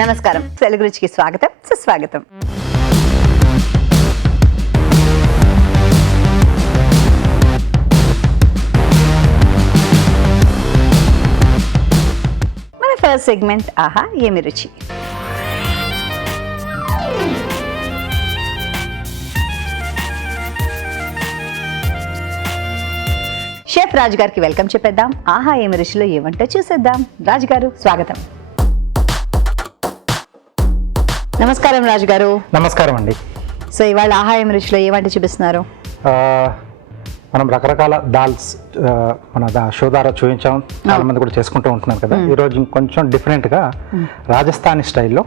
నమస్కారం, తెలుగు రుచికి స్వాగతం, సుస్వాగతం. మన ఫస్ట్ సెగ్మెంట్ ఆహా ఏమి రుచి. షెఫ్ రాజు గారికి వెల్కమ్ చెప్పేద్దాం. ఆహా ఏమి రుచిలో ఏమంటో చూసేద్దాం. రాజు గారు స్వాగతం. నమస్కారం రాజు గారు. నమస్కారం అండి. సో ఇవాళ ఆహా ఏమి రుచిలో ఏమంటే చూపిస్తున్నారు? మనం రకరకాల దాల్స్ మన షో ద్వారా చూపించాం, చాలా మంది కూడా చేసుకుంటూ ఉంటున్నారు కదా. ఈరోజు కొంచెం డిఫరెంట్గా రాజస్థానీ స్టైల్లో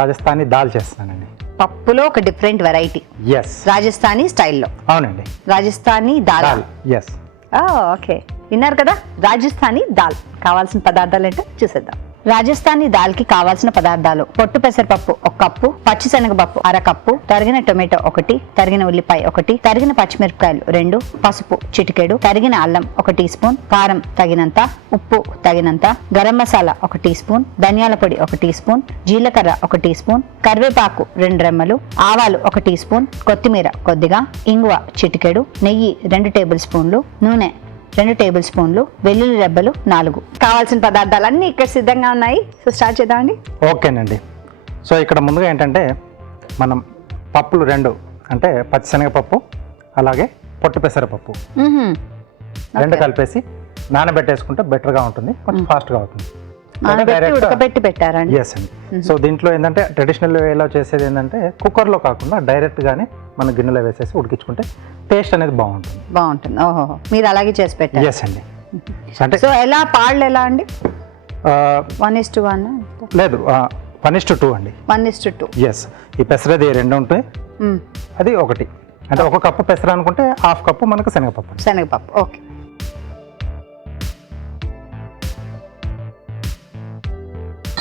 రాజస్థానీ దాల్ చేస్తున్నానండి. పప్పులో ఒక డిఫరెంట్ వెరైటీ. ఎస్, రాజస్థానీ స్టైల్లో. అవునండి, రాజస్థానీ దాల్. ఎస్, ఓకే, విన్నారు కదా, రాజస్థానీ దాల్. కావాల్సిన పదార్థాలు ఏంటో చూసేద్దాం. రాజస్థానీ దాల్ కి కావాల్సిన పదార్థాలు: పొట్టు పెసరపప్పు 1 కప్పు, పచ్చిశనగపప్పు 1/2 కప్పు, తరిగిన టొమాటో 1, తరిగిన ఉల్లిపాయ 1, తరిగిన పచ్చిమిరపకాయలు 2, పసుపు చిటికెడు, తరిగిన అల్లం 1 టీ స్పూన్, కారం తగినంత, ఉప్పు తగినంత, గరం మసాలా 1 టీ స్పూన్, ధనియాల పొడి 1 టీ స్పూన్, జీలకర్ర 1 టీ స్పూన్, కరివేపాకు 2 రెమ్మలు, ఆవాలు 1 టీ స్పూన్, కొత్తిమీర కొద్దిగా, ఇంగువ చిటికెడు, నెయ్యి 2 టేబుల్ స్పూన్లు, నూనె 2 టేబుల్ స్పూన్లు, వెల్లుల్లి రెబ్బలు 4. కావాల్సిన పదార్థాలన్నీ ఇక్కడ సిద్ధంగా ఉన్నాయి. సో స్టార్ట్ చేద్దామండి. ఓకేనండి. సో ఇక్కడ ముందుగా ఏంటంటే మనం పప్పులు 2 అంటే పచ్చిశనగపప్పు అలాగే పొట్టు పెసరపప్పు 2 కలిపేసి నానబెట్టేసుకుంటే బెటర్గా ఉంటుంది, కొంచెం ఫాస్ట్గా అవుతుంది. ఉడకబెట్టి పెట్టారండి. ఎస్ అండి. సో దీంట్లో ఏంటంటే ట్రెడిషనల్ వేలో చేసేది ఏంటంటే కుక్కర్లో కాకుండా డైరెక్ట్గానే మన గిన్నెలో వేసేసి ఉడికించుకుంటే టేస్ట్ అనేది బాగుంటుంది. ఓహో, మీరు అలాగే చేసి పెట్టారు. ఎస్ అండి. అంటే సో ఎలా పాళ్ళు ఎలా అండి? 1:1 లేదు, 1:2 అండి. 1:2. ఎస్, ఈ పెసరది 2 ఉంటాయి, అది 1. అంటే 1 కప్పు పెసర అనుకుంటే 1/2 కప్పు మనకు శనగపప్పు. ఓకే.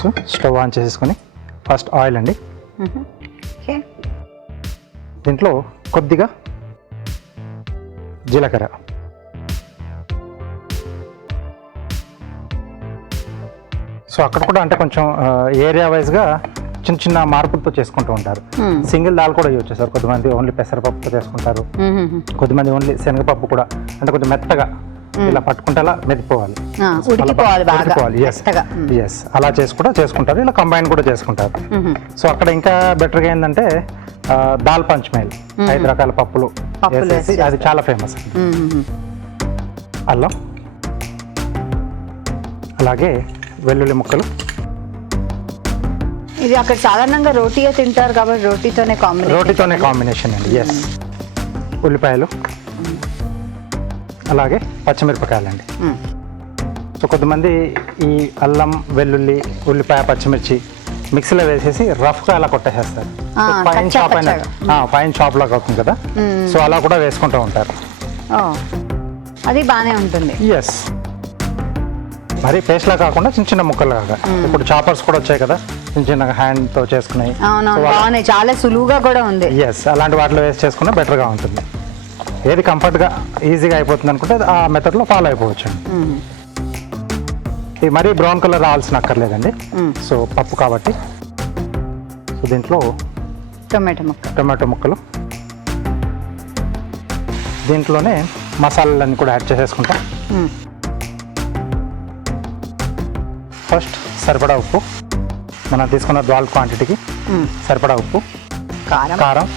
సో స్టవ్ ఆన్ చేసేసుకొని ఫస్ట్ ఆయిల్ అండి. దీంట్లో కొద్దిగా జీలకర్ర, సో అక్కడ కూడా అంటే కొంచెం ఏరియా వైజ్గా చిన్న చిన్న మార్పులతో చేసుకుంటూ ఉంటారు. సింగిల్ దాల్ కూడా యూజ్ చేస్తారు, కొంతమంది ఓన్లీ పెసరపప్పుతో చేసుకుంటారు, కొద్దిమంది ఓన్లీ శనగపప్పు కూడా, అంటే కొంచెం మెత్తగా ఇలా పట్టుకుంటే అలా మెదిపోవాలి. ఎస్, అలా చేసుకుంటారు, ఇలా కంబైన్ కూడా చేసుకుంటారు. సో అక్కడ ఇంకా బెటర్గా ఏంటంటే దాల్ పంచమేల్ 5 రకాల పప్పులు వేసేసి అది చాలా ఫేమస్. అల్లం, అలాగే వెల్లుల్లి ముక్కలు. ఇది అక్కడ సాధారణంగా రోటీయే తింటారు కాబట్టి రోటీతోనే కాంబినేషన్ అండి. ఎస్, ఉల్లిపాయలు, అలాగే పచ్చిమిరపకాయలండి. సో కొంతమంది ఈ అల్లం, వెల్లుల్లి, ఉల్లిపాయ, పచ్చిమిర్చి మిక్సీలో వేసేసి రఫ్గా అలా కొట్టేసేస్తారు. ఫైన్ షాప్ లాగా అవుతుంది కదా, సో అలా కూడా వేసుకుంటూ ఉంటారు. అది బాగానే ఉంటుంది. ఎస్, మరి పేస్ట్లా కాకుండా చిన్న చిన్న ముక్కలుగా. ఇప్పుడు చాపర్స్ కూడా వచ్చాయి కదా, చిన్న చిన్న హ్యాండ్తో చేసుకున్నాయి, చాలా సులువుగా కూడా ఉంది. ఎస్, అలాంటి వాటిలో వేసి చేసుకున్నా బెటర్గా ఉంటుంది. ఏది కంఫర్ట్గా ఈజీగా అయిపోతుంది అనుకుంటే ఆ మెథడ్లో ఫాలో అయిపోవచ్చు. ఇది మరీ బ్రౌన్ కలర్ రావాల్సిన అక్కర్లేదండి. సో పప్పు కాబట్టి. సో దీంట్లో టొమాటో ముక్కలు, దీంట్లోనే మసాలాలన్నీ కూడా యాడ్ చేసేసుకుంటాం. ఫస్ట్ సరిపడా ఉప్పు, మనం తీసుకున్న దాల్ క్వాంటిటీకి సరిపడా ఉప్పు, కారం,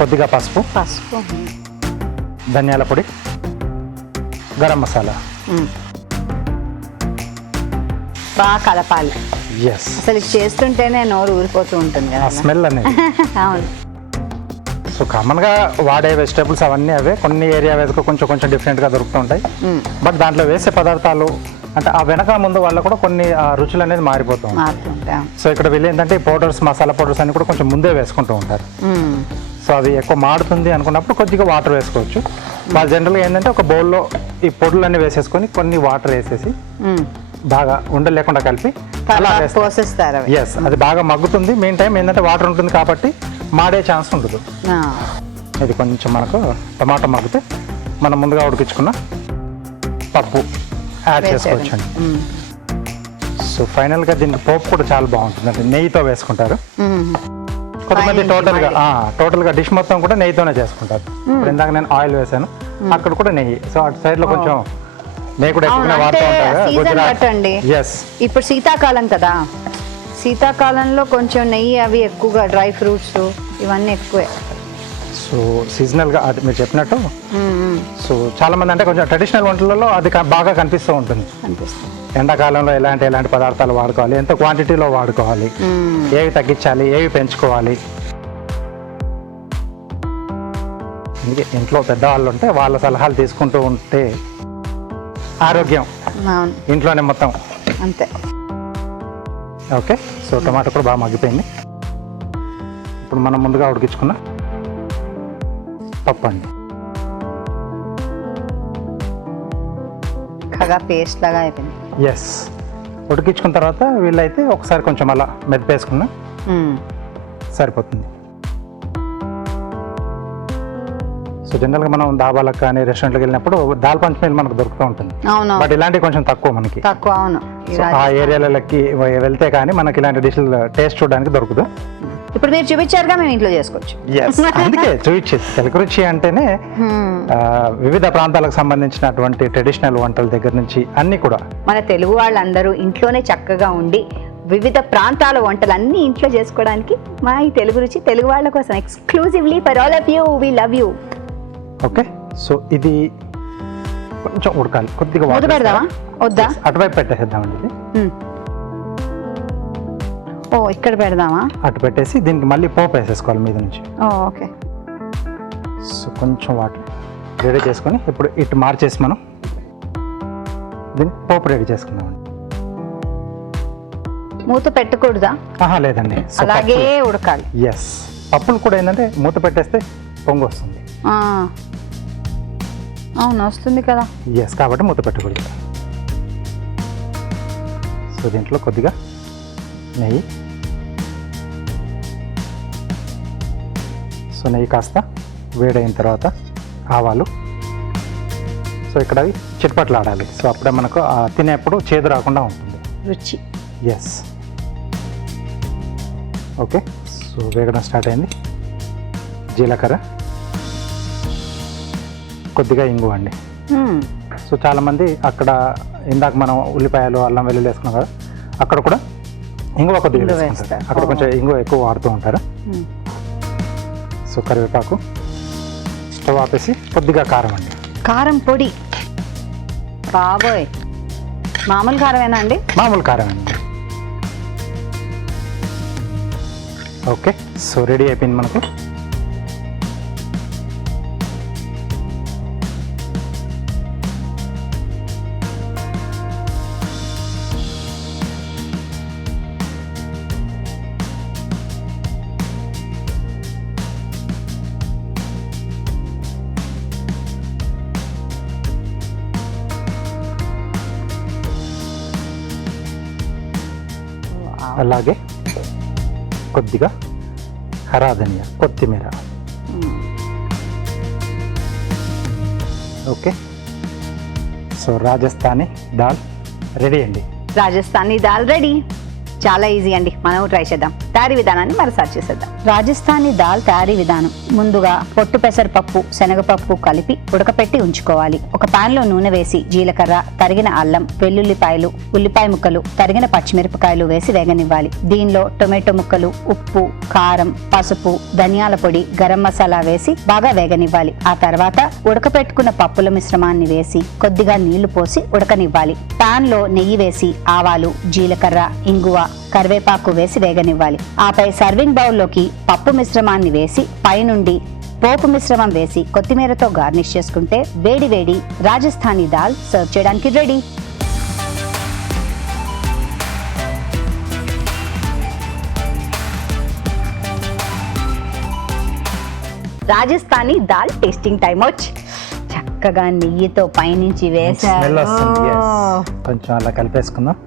కొద్దిగా పసుపు, ధనియాల పొడి, గరం మసాలా. బాగా కలపాలి. ఎస్, అసలు చేస్తుంటేనే నోరు ఊరిపోతూ ఉంటుంది కదా స్మెల్ అనేది. అవును. సో కామన్గా వాడే వెజిటేబుల్స్ అవన్నీ అవే, కొన్ని ఏరియా వైజ్గా కొంచెం డిఫరెంట్గా దొరుకుతూ ఉంటాయి. బట్ దాంట్లో వేసే పదార్థాలు అంటే ఆ వెనక ముందు వల్ల కూడా కొన్ని రుచులు అనేది మారిపోతూ ఉంటాయి. సో ఇక్కడ వీళ్ళు ఏంటంటే పౌడర్స్, మసాలా పౌడర్స్ అన్ని కూడా కొంచెం ముందే వేసుకుంటూ ఉంటారు. సో అవి ఎక్కువ మాడుతుంది అనుకున్నప్పుడు కొద్దిగా వాటర్ వేసుకోవచ్చు. వాళ్ళు జనరల్గా ఏంటంటే ఒక బౌల్లో ఈ పొడులన్నీ వేసేసుకొని కొన్ని వాటర్ వేసేసి బాగా ఉండలేకుండా కలిపి అలా పోసేస్తారు. ఎస్, అది బాగా మగ్గుతుంది. మెయిన్ టైం ఏంటంటే వాటర్ ఉంటుంది కాబట్టి మాడే ఛాన్స్ ఉండదు. ఇది కొంచెం మనకు టమాటా మగ్గితే మనం ముందుగా ఉడికించుకున్న పప్పు యాడ్ చేసుకోవచ్చండి. సో ఫైనల్గా దీనికి పోపు కూడా చాలా బాగుంటుంది, అంటే నెయ్యితో వేసుకుంటారు కొంతమంది. టోటల్గా డిష్ మొత్తం కూడా నెయ్యితోనే చేసుకుంటారు. ఇప్పుడు ఇందాక నేను ఆయిల్ వేసాను, అక్కడ కూడా నెయ్యి. సో అటు సైడ్లో కొంచెం నెయ్యి కూడా ఎక్కువగా వాడుతూ ఉంటారు. ఎస్, ఇప్పుడు శీతాకాలం కదా, శీతాకాలంలో కొంచెం నెయ్యి అవి ఎక్కువగా, డ్రై ఫ్రూట్స్ ఇవన్నీ ఎక్కువే. సో సీజనల్గా అది మీరు చెప్పినట్టు. సో చాలా మంది అంటే కొంచెం ట్రెడిషనల్ వంటలలో అది బాగా కనిపిస్తూ ఉంటుంది. ఎండాకాలంలో ఎలాంటి పదార్థాలు వాడుకోవాలి, ఎంత క్వాంటిటీలో వాడుకోవాలి, ఏవి తగ్గించాలి, ఏవి పెంచుకోవాలి. అందుకే ఇంట్లో పెద్దవాళ్ళు ఉంటే వాళ్ళ సలహాలు తీసుకుంటూ ఉంటే ఆరోగ్యం ఇంట్లోనే మొత్తం. అంతే. ఓకే, సో టమాటో కూడా బాగా మగ్గిపోయింది. ఇప్పుడు మనం ముందుగా ఉడికించుకున్న పప్పు అండి, పేస్ట్ లాగా అయిపోయింది. ఎస్, ఉడికించుకున్న తర్వాత వీళ్ళైతే ఒకసారి కొంచెం అలా మెదిపేసుకున్నా సరిపోతుంది. సో జనరల్గా మనం డాబాలకు కానీ రెస్టారెంట్కి వెళ్ళినప్పుడు దాల్ పంచమీల్ మనకు దొరుకుతూ ఉంటుంది, బట్ ఇలాంటివి కొంచెం తక్కువ మనకి. అవును, ఆ ఏరియాలకి వెళ్తే కానీ మనకి ఇలాంటి డిష్లు టేస్ట్ చూడడానికి దొరుకుతుంది. ఇప్పుడు మీరు చూపించారుగా, మేము ఇంట్లో చేసుకోవచ్చు. అందుకే చూపించేది. తెలుగు రుచి అంటేనే వివిధ ప్రాంతాలకు సంబంధించినటువంటి ట్రెడిషనల్ వంటల దగ్గర నుంచి అన్ని కూడా మన తెలుగు వాళ్ళందరూ ఇంట్లోనే చక్కగా ఉండి వివిధ ప్రాంతాల వంటలు అన్ని ఇంట్లో చేసుకోవడానికి మా ఈ తెలుగు రుచి తెలుగు వాళ్ళ కోసం exclusively for all of you. We love you. Okay, so ఇది కొంచెం ఉడకాలి, కొద్దిగా మూత పెడదామా వద్దా? అటువైపు పెట్టేద్దామండి ఇది. ఓ, ఇక్కడ పెడదామా? అటు పెట్టేసి దీనికి మళ్ళీ పోపు వేసేసుకోవాలి మీద నుంచి. ఓకే. సో కొంచెం వాటర్ రెడీ చేసుకొని ఇప్పుడు ఇటు మార్చేసి మనం దీనికి పోపు రెడీ చేసుకున్నామండి. మూత పెట్టకూడదా? లేదండి, అలాగే ఉడకాలి. ఎస్, పప్పులు కూడా ఏంటంటే మూత పెట్టేస్తే పొంగు వస్తుంది. అవును, వస్తుంది కదా. ఎస్, కాబట్టి మూత పెట్టకూడదు. సో దీంట్లో కొద్దిగా నెయ్యి. సో నెయ్యి కాస్త వేడైన తర్వాత ఆవాలు. సో ఇక్కడ అవి చిట్పట్లు ఆడాలి. సో అప్పుడే మనకు తినేప్పుడు చేదు రాకుండా ఉంటుంది, రుచి. Yes, okay. సో వేగడం స్టార్ట్ అయింది. జీలకర్ర, కొద్దిగా ఇంగువ అండి. సో చాలామంది అక్కడ ఇందాక మనం ఉల్లిపాయలు అల్లం వెల్లుల్లి వేసుకున్నాం కదా, అక్కడ కూడా ఇంగువ కొద్దిగా వేసుకుంటారు. అక్కడ కొంచెం ఇంగువ ఎక్కువ వాడుతూ ఉంటారు. సో కరివేపాకు. స్టవ్ ఆపేసి కొద్దిగా కారం అండి. కారం పొడి. బాబోయ్, మామూలు కారమేనా అండి? మామూలు కారం అండి. ఓకే, సో రెడీ అయిపోయింది మనకు. అలాగే కొద్దిగా హరా ధనియా, కొత్తిమీర. Okay, so Rajasthani dal ready అండి. రాజస్థానీ దాల్ రెడీ. చాలా ఈజీ అండి, మనం ట్రై చేద్దాం. తయారీ విధానాన్ని మరోసారి చేసేద్దాం. రాజస్థానీ దాల్ తయారీ విధానం. ముందుగా పొట్టు పెసరపప్పు, శనగపప్పు కలిపి ఉడకపెట్టి ఉంచుకోవాలి. ఒక పాన్ లో నూనె వేసి జీలకర్ర, తరిగిన అల్లం, వెల్లుల్లిపాయలు, ఉల్లిపాయ ముక్కలు, తరిగిన పచ్చిమిరపకాయలు వేసి వేగనివ్వాలి. దీనిలో టొమాటో ముక్కలు, ఉప్పు, కారం, పసుపు, ధనియాల పొడి, గరం మసాలా వేసి బాగా వేగనివ్వాలి. ఆ తర్వాత ఉడకపెట్టుకున్న పప్పుల మిశ్రమాన్ని వేసి కొద్దిగా నీళ్లు పోసి ఉడకనివ్వాలి. పాన్ లో నెయ్యి వేసి ఆవాలు, జీలకర్ర, ఇంగువ, కరివేపాకు వేసి వేగనివ్వాలి. ఆపై సర్వింగ్ బౌల్లోకి పప్పు మిశ్రమాన్ని వేసి పైనుండి పోపు మిశ్రమం వేసి కొత్తిమీరతో గార్నిష్ చేసుకుంటే వేడి వేడి రాజస్థానీ దాల్ సర్వ్ చేయడానికి ready. Rajasthani dal tasting time వచ్చి చక్కగా నెయ్యితో పైనుంచి వేసారు. కొంచెం అలా కలిపేసుకుందాం.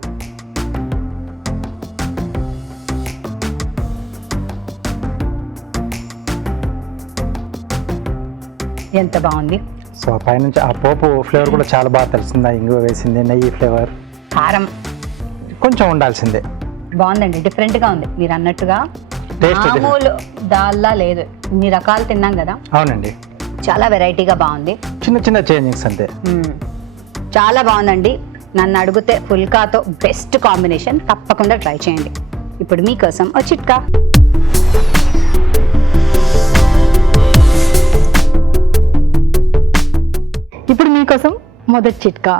ఎంత బాగుంది. సో పైనుంచి ఆ పోపు ఫ్లేవర్ కూడా చాలా బాగా తెలిసింది. ఇంగువ వేసింది, నెయ్యి ఫ్లేవర్, కారం, కొంచెం ఉండాల్సిందే. బాగుందండి, డిఫరెంట్ గా ఉంది. మీరు అన్నట్టుగా Taste మామూలు దాల్లా లేదు, ఇన్ని రకాలు తిన్నాం కదా. అవునండి, చాలా వెరైటీగా బాగుంది. చిన్న చిన్న చేంజింగ్స్ అంతే. చాలా బాగుందండి. నన్ను అడిగితే ఫుల్కాతో బెస్ట్ కాంబినేషన్, తప్పకుండా ట్రై చేయండి. ఇప్పుడు మీకోసం ఓ చిట్కా. ఇప్పుడు మీకోసం మొదటి చిట్కా.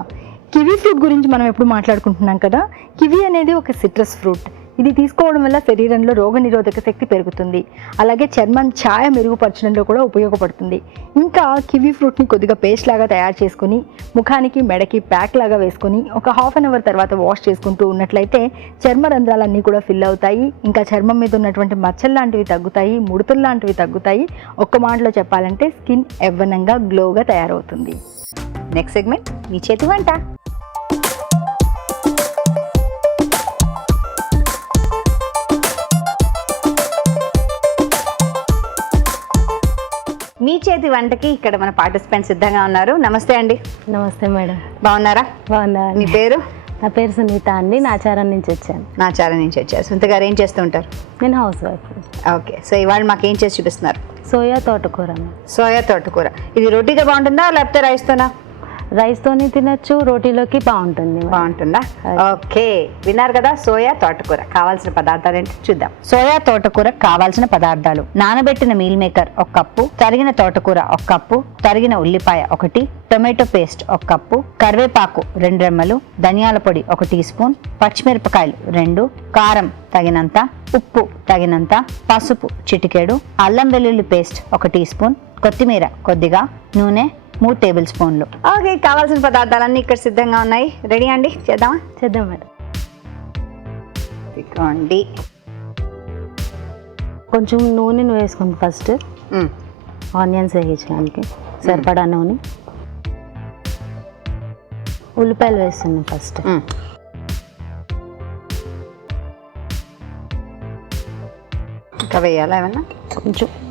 కివీ ఫ్రూట్ గురించి మనం ఎప్పుడు మాట్లాడుకుంటున్నాం కదా. కివీ అనేది ఒక సిట్రస్ ఫ్రూట్. ఇది తీసుకోవడం వల్ల శరీరంలో రోగనిరోధక శక్తి పెరుగుతుంది, అలాగే చర్మం ఛాయ మెరుగుపరచడంలో కూడా ఉపయోగపడుతుంది. ఇంకా కివీ ఫ్రూట్ని కొద్దిగా పేస్ట్ లాగా తయారు చేసుకుని ముఖానికి మెడకి ప్యాక్ లాగా వేసుకొని ఒక హాఫ్ అన్ అవర్ తర్వాత వాష్ చేసుకుంటూ ఉన్నట్లయితే చర్మ రంధ్రాలన్నీ కూడా ఫిల్ అవుతాయి. ఇంకా చర్మం మీద ఉన్నటువంటి మచ్చలు లాంటివి తగ్గుతాయి, ముడతలు లాంటివి తగ్గుతాయి. ఒక్క మాటలో చెప్పాలంటే స్కిన్ యవ్వనంగా గ్లోగా తయారవుతుంది. నెక్స్ట్ సెగ్మెంట్ మీ చేతి వంట. మీ చేతి వంటకి ఇక్కడ మన పార్టిసిపెంట్ సిద్ధంగా ఉన్నారు. నమస్తే అండి. నమస్తే మేడం. బాగున్నారా? బాగున్నా. మీ పేరు? నా పేరు సునీత అండి, నాచారం నుంచి వచ్చాను. నాచారం నుంచి వచ్చారు. సునీత గారు ఏం చేస్తూ ఉంటారు? నేను హౌస్ వైఫ్. ఓకే, సో ఇవాళ మాకు ఏం చేసి చూపిస్తున్నారు? సోయా తోటకూర. సోయా తోటకూర. ఇది రోటీగా బాగుంటుందా లేకపోతే రైస్తోనా? రైస్తోని తినచ్చు, రోటీలోకి బాగుంటుంది. బాగుంటుందా? ఓకే, విన్నారు కదా, సోయా తోటకూర. కావాల్సిన పదార్థాలు ఏంటి చూద్దాం. సోయా తోటకూర కావాల్సిన పదార్థాలు: నానబెట్టిన మీల్ మేకర్ 1 కప్పు, తరిగిన తోటకూర 1 కప్పు, తరిగిన ఉల్లిపాయ 1, టొమాటో పేస్ట్ 1 కప్పు, కరివేపాకు 2 రెమ్మలు, ధనియాల పొడి 1 టీ స్పూన్, పచ్చిమిరపకాయలు 2, కారం తగినంత, ఉప్పు తగినంత, పసుపు చిటికెడు, అల్లం వెల్లుల్లి పేస్ట్ 1 టీ స్పూన్, కొత్తిమీర కొద్దిగా, నూనె 3 టేబుల్ స్పూన్లు. ఓకే, కావాల్సిన పదార్థాలన్నీ ఇక్కడ సిద్ధంగా ఉన్నాయి. రెడీ అండి, చేద్దామా? చేద్దాం మేడం. ఇదిగోండి. కొంచెం నూనెను వేసుకోండి ఫస్ట్. ఆనియన్స్ వేయించడానికి సరిపడా నూనె. ఉల్లిపాయలు వేస్తున్నాం ఫస్ట్. ఇంకా వేయాలా ఏమన్నా?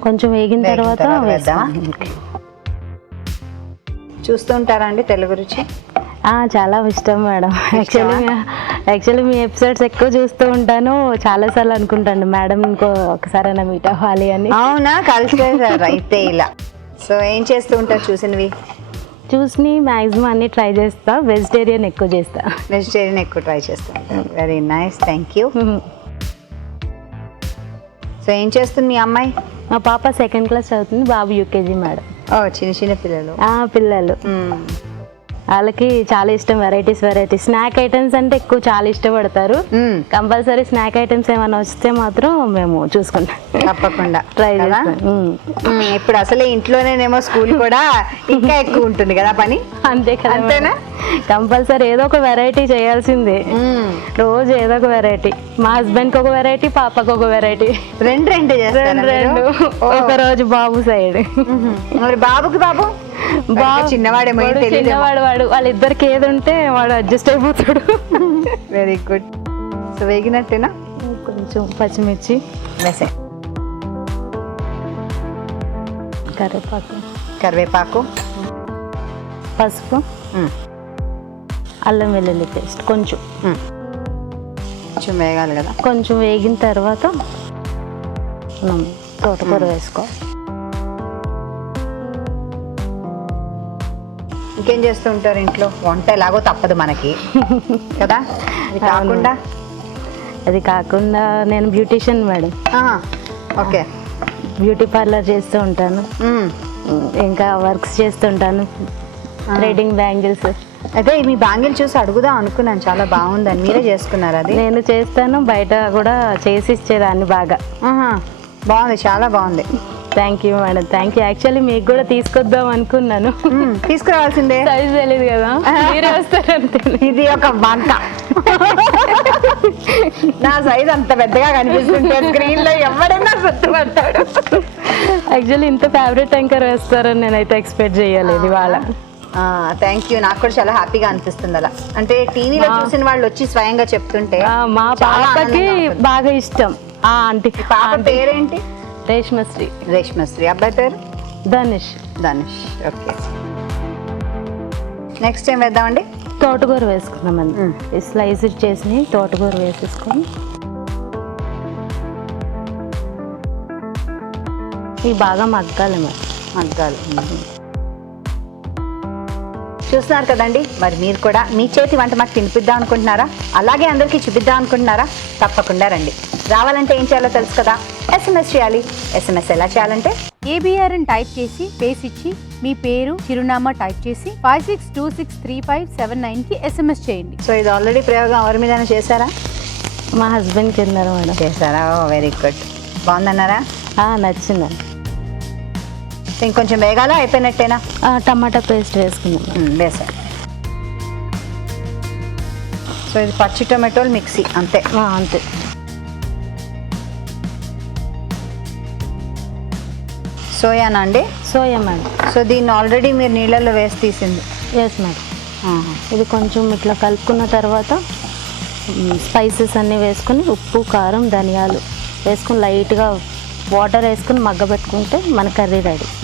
కొంచెం వేగిన తర్వాత వేద్దామా? చూస్తూ ఉంటారా అండి తెలుగు రుచి? చాలా ఇష్టం మేడం. యాక్చువల్లీ మీ ఎపిసోడ్స్ ఎక్కువ చూస్తూ ఉంటాను. చాలాసార్లు అనుకుంటాను మేడం ఇంకో ఒకసారైనా మీట్ అవ్వాలి అని. అవునా, కలిసిపోయారు అయితే ఇలా. సో ఏం చేస్తూ ఉంటారు చూసినవి? చూసి మ్యాక్సిమం అన్ని ట్రై చేస్తా. వెజిటేరియన్ ఎక్కువ చేస్తా. వెజిటేరియన్ ఎక్కువ ట్రై చేస్తూ ఉంటారు. Very nice, thank you. So ఏం చేస్తుంది మీ అమ్మాయి? మా పాప 2nd క్లాస్ చదువుతుంది, బాబు యూకేజీ మేడం. ఓ, చిన్న చిన్న పిల్లలు. పిల్లలు వాళ్ళకి చాలా ఇష్టం వెరైటీస్. స్నాక్ ఐటమ్స్ అంటే ఎక్కువ చాలా ఇష్టపడతారు. కంపల్సరీ స్నాక్ ఐటమ్స్ ఏమైనా వస్తే మాత్రం మేము చూసుకుంటాం, తప్పకుండా ట్రై కదా. ఇప్పుడు అసలే ఇంట్లోనేమో, స్కూల్ కూడా ఇంకా ఎక్కువ ఉంటుంది కదా పని. అంతే కదా, అంతేనా? కంపల్సరీ ఏదో ఒక వెరైటీ చేయాల్సిందే. రోజు ఏదో ఒక వెరైటీ. మా హస్బెండ్ కి ఒక వెరైటీ, పాపకు ఒక వెరైటీ. రెండు రెండు. ఒక రోజు బాబు సైడ్. మరి బాబుకి బాబు చిన్నవాడేమో, చిన్నవాడు. వాళ్ళిద్దరికి ఏది ఉంటే వాడు అడ్జస్ట్ అయిపోతాడు. Very good. సో వేగినట్టేనా? కొంచెం పచ్చిమిర్చి వేసే, కరివేపాకు, పసుపు, అల్లం వెల్లుల్లి పేస్ట్ కొంచెం వేగాలి కదా. కొంచెం వేగిన తర్వాత మనం తోటకూర వేసుకోవాలి. ఇంకేం చేస్తూ ఉంటారు ఇంట్లో? వంట ఎలాగో తప్పదు మనకి కదా. అది కాకుండా నేను beautician madam. Okay, beauty parlour చేస్తూ ఉంటాను. ఇంకా వర్క్స్ చేస్తుంటాను, థ్రెడింగ్, బ్యాంగిల్స్. అదే మీ బ్యాంగిల్ చూసి అడుగుదాం అనుకున్నాను, చాలా బాగుందని. మీరే చేసుకున్నారు? అది నేను చేస్తాను, బయట కూడా చేసి ఇచ్చేదాన్ని బాగా. బాగుంది, చాలా బాగుంది. Thank you madam, thank you. Actually మీకు కూడా తీసుకొద్దాం అనుకున్నాను. తీసుకురావాల్సిందే. సైజ్ తెలియదు కదా, మీరే వస్తారంటే. ఇది ఒక వంట. నా సైజ్ అంత పెద్దగా కనిపిస్తుంటే స్క్రీన్ లో ఎవడైనా గుర్తుపడతాడు. యాక్చువల్లీ ఇంత ఫేవరెట్ యాంకర్ వేస్తారని నేనైతే ఎక్స్పెక్ట్ చేయలేదు ఇవాళ. Thank you. నాకు కూడా చాలా హ్యాపీగా అనిపిస్తుంది అలా. అంటే టీవీలో చూసిన వాళ్ళు వచ్చి స్వయంగా చెప్తుంటే. మా పాపకి బాగా ఇష్టం. ఆంటీ. పాప పేరేంటి? రేష్మశ్రీ. రేష్మశ్రీ. అబ్బాయి పేరు? ధనుష్. ధనుష్. ఓకే, నెక్స్ట్ ఏం వేద్దామండి? తోటకూర వేసుకున్నామండి. స్లైస్ చేసి తోటకూర వేసేసుకొని ఇవి బాగా మగ్గాలి మగ్గాలి. చూస్తున్నారు కదండి, మరి మీరు కూడా మీ చేతి వంట మాకు తినిపిద్దాం అనుకుంటున్నారా, అలాగే అందరికీ చూపిద్దాం అనుకుంటున్నారా? తప్పకుండా రండి. రావాలంటే ఏం చేయాలో తెలుసు కదా, SMS చేయాలి. SMS ఎలా చేయాలంటే ABR అని టైప్ చేసి పేస్ ఇచ్చి మీ పేరు చిరునామా టైప్ చేసి 56263579కి SMS చేయండి. సో ఇది ఆల్రెడీ ప్రయోగం ఎవరి మీద చేశారా? మా హస్బెండ్కి తిన్నారు మేడం. చేశారా? Very good. బాగుందన్నారా? నచ్చిందండి. ఇంకొంచెం వేగాల అయిపోయినట్టేనా? టమాటా పేస్ట్ వేసుకున్నాం. వేసాను. సో ఇది పచ్చి టొమాటోలు మిక్సీ అంతే. అంతే. సోయానా అండి? Soya madam. సో దీన్ని ఆల్రెడీ మీరు నీళ్ళల్లో వేసి తీసింది? Yes madam. ఇది కొంచెం ఇట్లా కలుపుకున్న తర్వాత స్పైసెస్ అన్నీ వేసుకొని ఉప్పు కారం ధనియాలు వేసుకుని లైట్గా వాటర్ వేసుకుని మగ్గబెట్టుకుంటే మన కర్రీ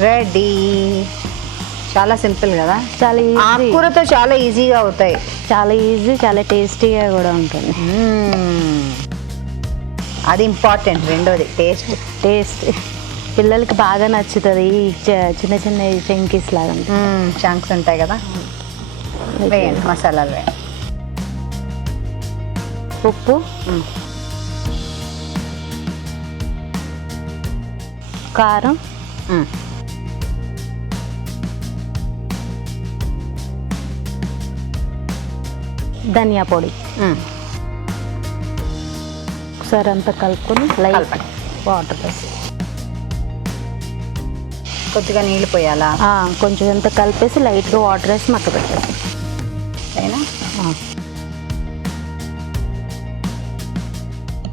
రెడీ. చాలా సింపుల్ కదా, చాలా ఈజీ. ఆకుకూరతో చాలా ఈజీగా అవుతాయి. చాలా ఈజీ, చాలా టేస్టీగా కూడా ఉంటుంది. అది ఇంపార్టెంట్. రెండోది టేస్ట్. పిల్లలకి బాగా నచ్చుతుంది. ఈ చిన్న చిన్న చెంకీస్ లాగా చంక్స్ ఉంటాయి కదా. వేయండి మసాలాలు వేయండి. ఉప్పు, కారం, ధనియా పొడి ఒకసారి అంతా కలుపుకొని లైట్ వాటర్ వేసి కొద్దిగా నీళ్ళు పోయాలా? కొంచెం ఎంత కలిపేసి లైట్గా వాటర్ వేసి మక్క పెట్టేసి అయినా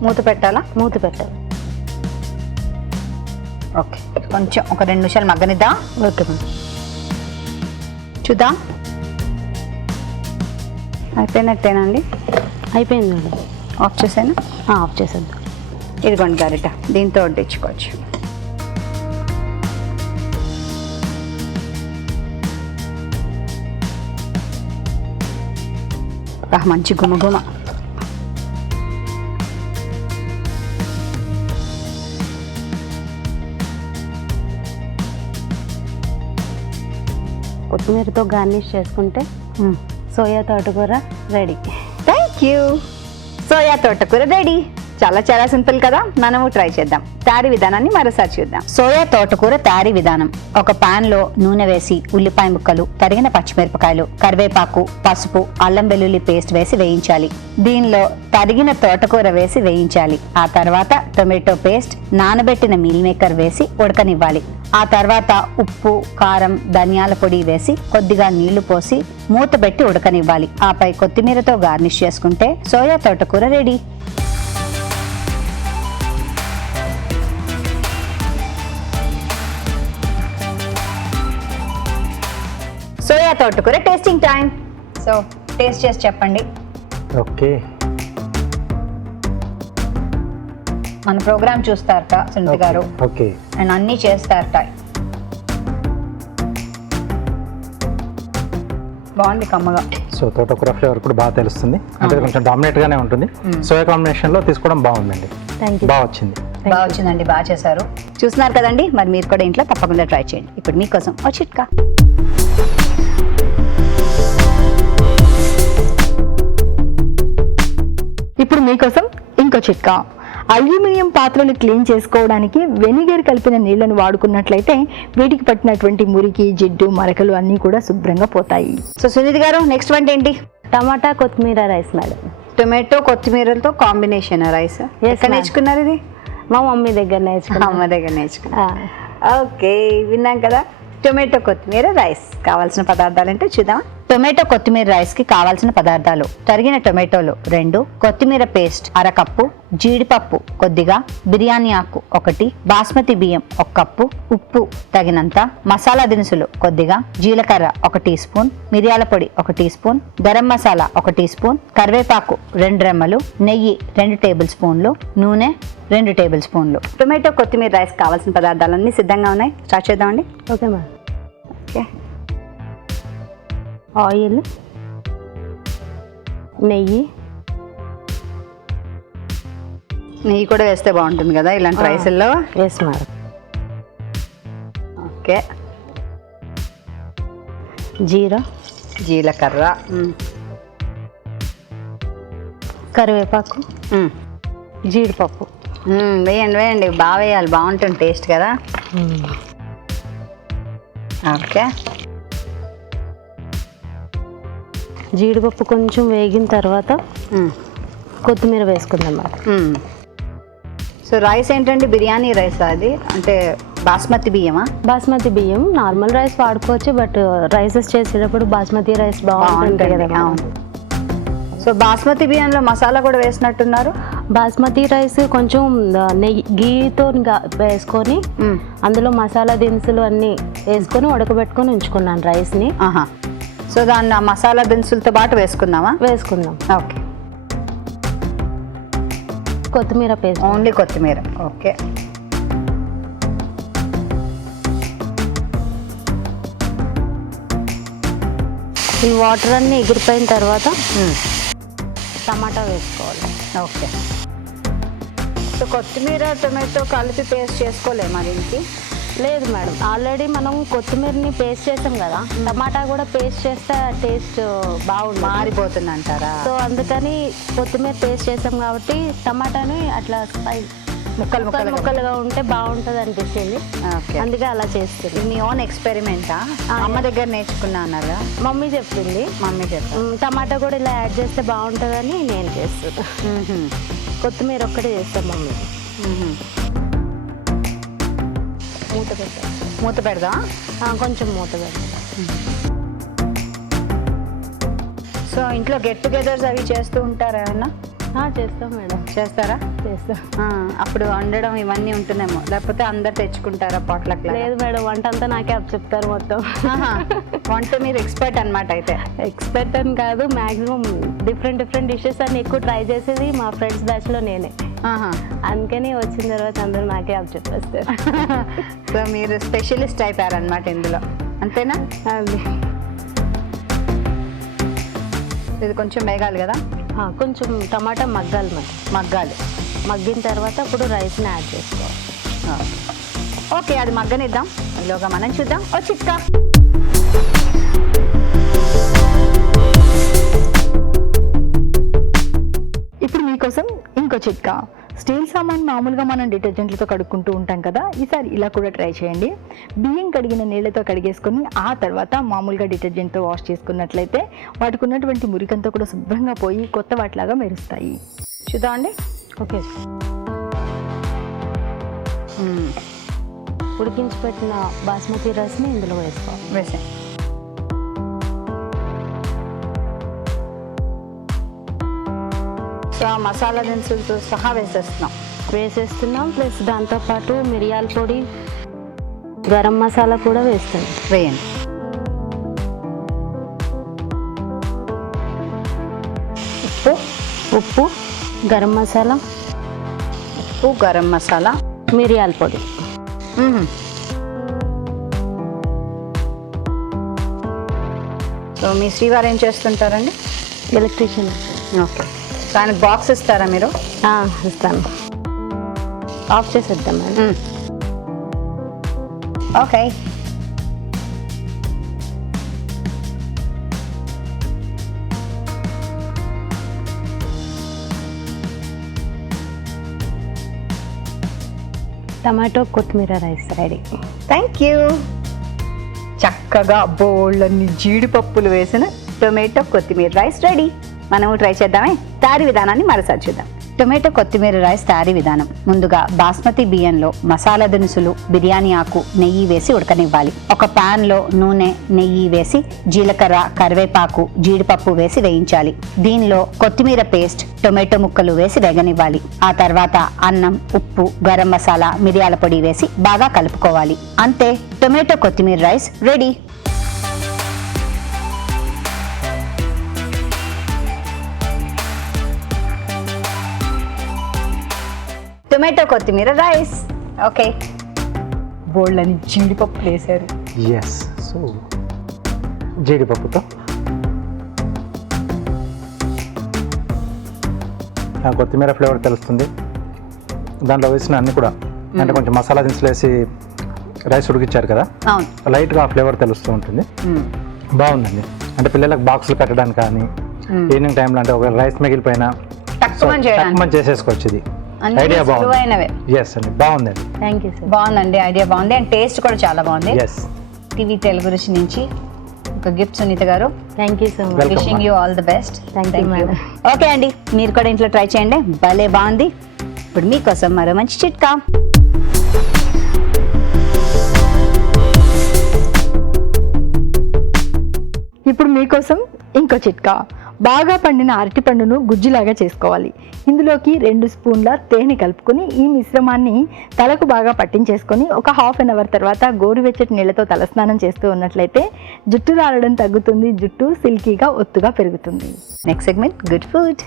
మూత పెట్టాలా? మూత పెట్టాలి. ఓకే, కొంచెం ఒక 2 నిమిషాలు మగ్గనిద్దాం. Okay madam. చూద్దాం. అయిపోయినట్టేనండి? అయిపోయింది మేడం. ఆఫ్ చేసాను. ఆఫ్ చేసేద్దాం. ఇదిగోండి గరిట, దీంతో వడ్డించుకోవచ్చు. మంచి గుమగుమ. కొత్తిమీరతో గార్నిష్ చేసుకుంటే సోయా తోటకూర రెడీ. Thank you. సోయా తోటకూర రెడీ. చాలా చాలా సింపుల్ కదా, మనము ట్రై చేద్దాం. తయారీ విధానాన్ని మరోసారి చూద్దాం. సోయా తోటకూర తయారీ విధానం: ఒక పాన్ లో నూనె వేసి ఉల్లిపాయ ముక్కలు, తరిగిన పచ్చిమిరపకాయలు, కరివేపాకు, పసుపు, అల్లం వెల్లుల్లి పేస్ట్ వేసి వేయించాలి. దీనిలో తరిగిన తోటకూర వేసి వేయించాలి. ఆ తర్వాత టొమాటో పేస్ట్, నానబెట్టిన మీల్ మేకర్ వేసి ఉడకనివ్వాలి. ఆ తర్వాత ఉప్పు, కారం, ధనియాల పొడి వేసి కొద్దిగా నీళ్లు పోసి మూత పెట్టి ఉడకనివ్వాలి. ఆపై కొత్తిమీరతో గార్నిష్ చేసుకుంటే సోయా తోటకూర రెడీ. సోయా తోటకూర టేస్టింగ్ టైం. సో టేస్ట్ చేసి చెప్పండి. ఓకే. మన ప్రోగ్రామ్ చూస్తారట సునీత గారు. ఓకే. అండ్ అన్నీ చేస్తారట. బాగుంది కమ్మగా. సో తోటకూర ఫ్లేవర్ కూడా బాగా తెలుస్తుంది, అంటే కొంచెం డామినేట్ గానే ఉంటుంది. సోయా కాంబినేషన్ లో తీసుకోవడం బాగుందండి. Thank you. బాగా వచ్చింది. బాగా వచ్చిందండి, బాగా చేశారు. చూస్తున్నారు కదండి, మరి మీరు కూడా ఇంట్లో తప్పకుండా ట్రై చేయండి. ఇప్పుడు మీకోసం ఓ చిట్కా. ఇప్పుడు మీకోసం ఇంకో చిట్కా. అల్యూమినియం పాత్రలు క్లీన్ చేసుకోవడానికి వెనిగర్ కలిపిన నీళ్లను వాడుకున్నట్లయితే వీటికి పట్టినటువంటి మురికి, జిడ్డు, మరకలు అన్నీ కూడా శుభ్రంగా పోతాయి. సో సునీత గారు, నెక్స్ట్ వంట ఏంటి? టమాటా కొత్తిమీర రైస్ మేడం. టొమాటో కొత్తిమీరలతో కాంబినేషన్ రైస్. ఎక్కడ నేర్చుకున్నారు ఇది? మా మమ్మీ దగ్గర నేర్చుకున్నాం. అమ్మ దగ్గర నేర్చుకున్నా. ఓకే, విన్నాం కదా. టొమాటో కొత్తిమీర రైస్ కావాల్సిన పదార్థాలు ఏంటో చూద్దాం. టొమాటో కొత్తిమీర రైస్ కి కావాల్సిన పదార్థాలు: తరిగిన టొమాటోలు 2, కొత్తిమీర పేస్ట్ 1/2 కప్పు, జీడిపప్పు కొద్దిగా, బిర్యానీ ఆకు 1, బాస్మతి బియ్యం 1 కప్పు, ఉప్పు తగినంత, మసాలా దినుసులు కొద్దిగా, జీలకర్ర 1 టీ స్పూన్, మిరియాల పొడి 1 teaspoon, garam masala 1 teaspoon, కరివేపాకు 2 రెమ్మలు, నెయ్యి 2 టేబుల్ స్పూన్లు, నూనె 2 టేబుల్ స్పూన్లు. టొమాటో కొత్తిమీర రైస్ కావాల్సిన పదార్థాలన్నీ సిద్ధంగా ఉన్నాయి. స్టార్ట్ చేద్దామండి. Okay madam. ఓకే. ఆయిల్, నెయ్యి, నెయ్యి కూడా వేస్తే బాగుంటుంది కదా ఇలాంటి రైస్ల్లో. Yes madam. ఓకే, జీరా, జీలకర్ర, కరివేపాకు, జీడిపప్పు. వేయండి వేయండి, బాగా వేయాలి, బాగుంటుంది టేస్ట్ కదా. ఓకే, జీడిపప్పు కొంచెం వేగిన తర్వాత కొత్తిమీర వేసుకుందాం మేడం. సో రైస్ ఏంటంటే బిర్యానీ రైస్ అది, అంటే బాస్మతి బియ్యమా? బాస్మతి బియ్యం, నార్మల్ రైస్ వాడుకోవచ్చు, బట్ రైసెస్ చేసేటప్పుడు బాస్మతి రైస్ బాగుంటుంది కదా మేడం. సో బాస్మతి బియ్యంలో మసాలా కూడా వేసినట్టున్నారు. బాస్మతి రైస్ కొంచెం నెయ్యి గీతో వేసుకొని అందులో మసాలా దినుసులు అన్నీ వేసుకొని ఉడకబెట్టుకొని ఉంచుకున్నాను రైస్ని. సో దాన్ని ఆ మసాలా దినుసులతో పాటు వేసుకుందామా? వేసుకుందాం. ఓకే, కొత్తిమీర పేస్ట్, ఓన్లీ కొత్తిమీర. ఓకే, ఈ వాటర్ అన్నీ ఎగిరిపోయిన తర్వాత టమాటా వేసుకోవాలి. ఓకే. సో కొత్తిమీర టొమాటో కలిపి పేస్ట్ చేసుకోలేమా దీనికి? లేదు మేడం, ఆల్రెడీ మనం కొత్తిమీరని పేస్ట్ చేసాం కదా, టమాటా కూడా పేస్ట్ చేస్తే టేస్ట్ బాగుంది, మారిపోతుంది అంటారా? సో అందుకని కొత్తిమీర పేస్ట్ చేసాం కాబట్టి టమాటాని అట్లా ముక్కలు ముక్కలుగా ఉంటే బాగుంటుంది అనిపించింది, ఓకే, అందుకే అలా చేస్తుంది. ఇది మీ ఓన్ ఎక్స్పెరిమెంటా? అమ్మ దగ్గర నేర్చుకున్నా అన్నారా? మమ్మీ చెప్పింది. మమ్మీ చెప్పారు టమాటా కూడా ఇలా యాడ్ చేస్తే బాగుంటుందని నేను చేస్తున్నా. కొత్తిమీర ఒక్కటే చేస్తాం మమ్మీ. మూత పెట్టాం. మూత పెడదా? కొంచెం మూత పెడతాం. సో ఇంట్లో గెట్ టుగెదర్స్ అవి చేస్తూ ఉంటారా ఏమన్నా? చేస్తాం మేడం. చేస్తారా? చేస్తాం. అప్పుడు వండడం ఇవన్నీ ఉంటుందేమో, లేకపోతే అందరు తెచ్చుకుంటారా పాట్లక్? లేదు మేడం, వంట అంతా నాకే అప్ చెప్తారు మొత్తం. వంట మీరు ఎక్స్పర్ట్ అన్నమాట అయితే. ఎక్స్పర్ట్ అని కాదు, మాక్సిమం డిఫరెంట్ డిషెస్ అన్ని ఎక్కువ ట్రై చేసేది మా ఫ్రెండ్స్ బ్యాచ్లో నేనే, అందుకని వచ్చిన తర్వాత అందరూ నాకే అప్ చెప్పేస్తారు. సో మీరు స్పెషలిస్ట్ అయిపోయారనమాట ఇందులో, అంతేనా? అది ఇది కొంచెం వేగాలి కదా? కొంచెం టమాటా మగ్గాలి మరి. మగ్గాలి. మగ్గిన తర్వాత అప్పుడు రైస్ని యాడ్ చేసుకోవాలి. ఓకే, అది మగ్గనిద్దాం. ఈలోగా మనం చూద్దాం ఓ చిట్కా. ఇప్పుడు మీకోసం ఇంకో చిట్కా. స్టీల్ సామాన్ మామూలుగా మనం డిటర్జెంట్లతో కడుక్కుంటూ ఉంటాం కదా, ఈసారి ఇలా కూడా ట్రై చేయండి. బియ్యం కడిగిన నీళ్ళతో కడిగేసుకొని ఆ తర్వాత మామూలుగా డిటర్జెంట్తో వాష్ చేసుకున్నట్లయితే వాటికి ఉన్నటువంటి మురికంతా కూడా శుభ్రంగా పోయి కొత్త వాటిలాగా మెరుస్తాయి. చూద్దామండి. ఓకే, ఉడికించి పెట్టిన బాస్మతి రైస్ని ఇందులో వేసుకోవాలి. వేసే సో ఆ మసాలా దినుసులతో సహా వేసేస్తున్నాం. ప్లస్ దాంతోపాటు మిరియాల పొడి, గరం మసాలా కూడా వేస్తాను. వేయండి. ఉప్పు, గరం మసాలా, గరం మసాలా, మిరియాల పొడి. సో మీ శ్రీవారు ఏం చేస్తుంటారండి? ఎలక్ట్రీషియన్. ఓకే, సో ఆయనకు బాక్స్ ఇస్తారా మీరు? ఇస్తాను. ఆఫ్ చేసేద్దాం మేడం. ఓకే, టమాటో కొత్తిమీర రైస్ రెడీ. Thank you. చక్కగా బోళ్ళన్ని జీడిపప్పులు వేసిన టొమాటో కొత్తిమీర రైస్ రెడీ. మనము ట్రై చేద్దామే. తయారీ విధానాన్ని మరోసారి చూద్దాం. టొమాటో కొత్తిమీర రైస్ తయారీ విధానం. ముందుగా బాస్మతి బియ్యంలో మసాలా దినుసులు, బిర్యానీ ఆకు, నెయ్యి వేసి ఉడకనివ్వాలి. ఒక పాన్ లో నూనె, నెయ్యి వేసి జీలకర్ర, కరివేపాకు, జీడిపప్పు వేసి వేయించాలి. దీనిలో కొత్తిమీర పేస్ట్, టొమాటో ముక్కలు వేసి వేగనివ్వాలి. ఆ తర్వాత అన్నం, ఉప్పు, గరం మసాలా, మిరియాల పొడి వేసి బాగా కలుపుకోవాలి. అంతే, టొమాటో కొత్తిమీర రైస్ రెడీ. టొమాటో కొత్తిమీర రైస్. ఓకే, బోళ్ళని జీడిపప్పు వేసారు. ఎస్, సో జీడిపప్పుతో ఆ కొత్తిమీర ఫ్లేవర్ తెలుస్తుంది. దాంట్లో వేసిన అన్ని కూడా అంటే కొంచెం మసాలా దినుసులు వేసి రైస్ ఉడికిచ్చారు కదా, అవును. లైట్గా ఆ ఫ్లేవర్ తెలుస్తూ ఉంటుంది. బాగుందండి. అంటే పిల్లలకు బాక్సులు పెట్టడానికి కానీ ఈవినింగ్ టైంలో అంటే ఒక రైస్ మిగిలిపోయినా తక్కువ చేసేసుకోవచ్చు. ఇది ఐడియా బాగుంది. ఎస్ అండి, బాగుందండి. Thank you sir. బాగుందండి, ఐడియా బాగుంది అండ్ టేస్ట్ కూడా చాలా బాగుంది. ఎస్. టీవీ తెలుగు రుచి నుంచి ఒక గిఫ్ట్ సునీత గారు. Thank you so much. Welcome, wishing you all the best. Thank you, madam. Okay అండి, మీరు కూడా ఇంట్లో ట్రై చేయండి, భలే బాగుంది. ఇప్పుడు మీకోసం మరో మంచి చిట్కా. ఇప్పుడు మీకోసం ఇంకో చిట్కా. బాగా పండిన అరటిపండును గుజ్జులాగా చేసుకోవాలి. ఇందులోకి 2 స్పూన్ల తేనె కలుపుకొని ఈ మిశ్రమాన్ని తలకు బాగా పట్టించేసుకొని ఒక హాఫ్ అన్ అవర్ తర్వాత గోరువెచ్చటి నీళ్ళతో తలస్నానం చేస్తూ ఉన్నట్లయితే జుట్టు రాలడం తగ్గుతుంది, జుట్టు సిల్కీగా ఒత్తుగా పెరుగుతుంది. Next segment good food.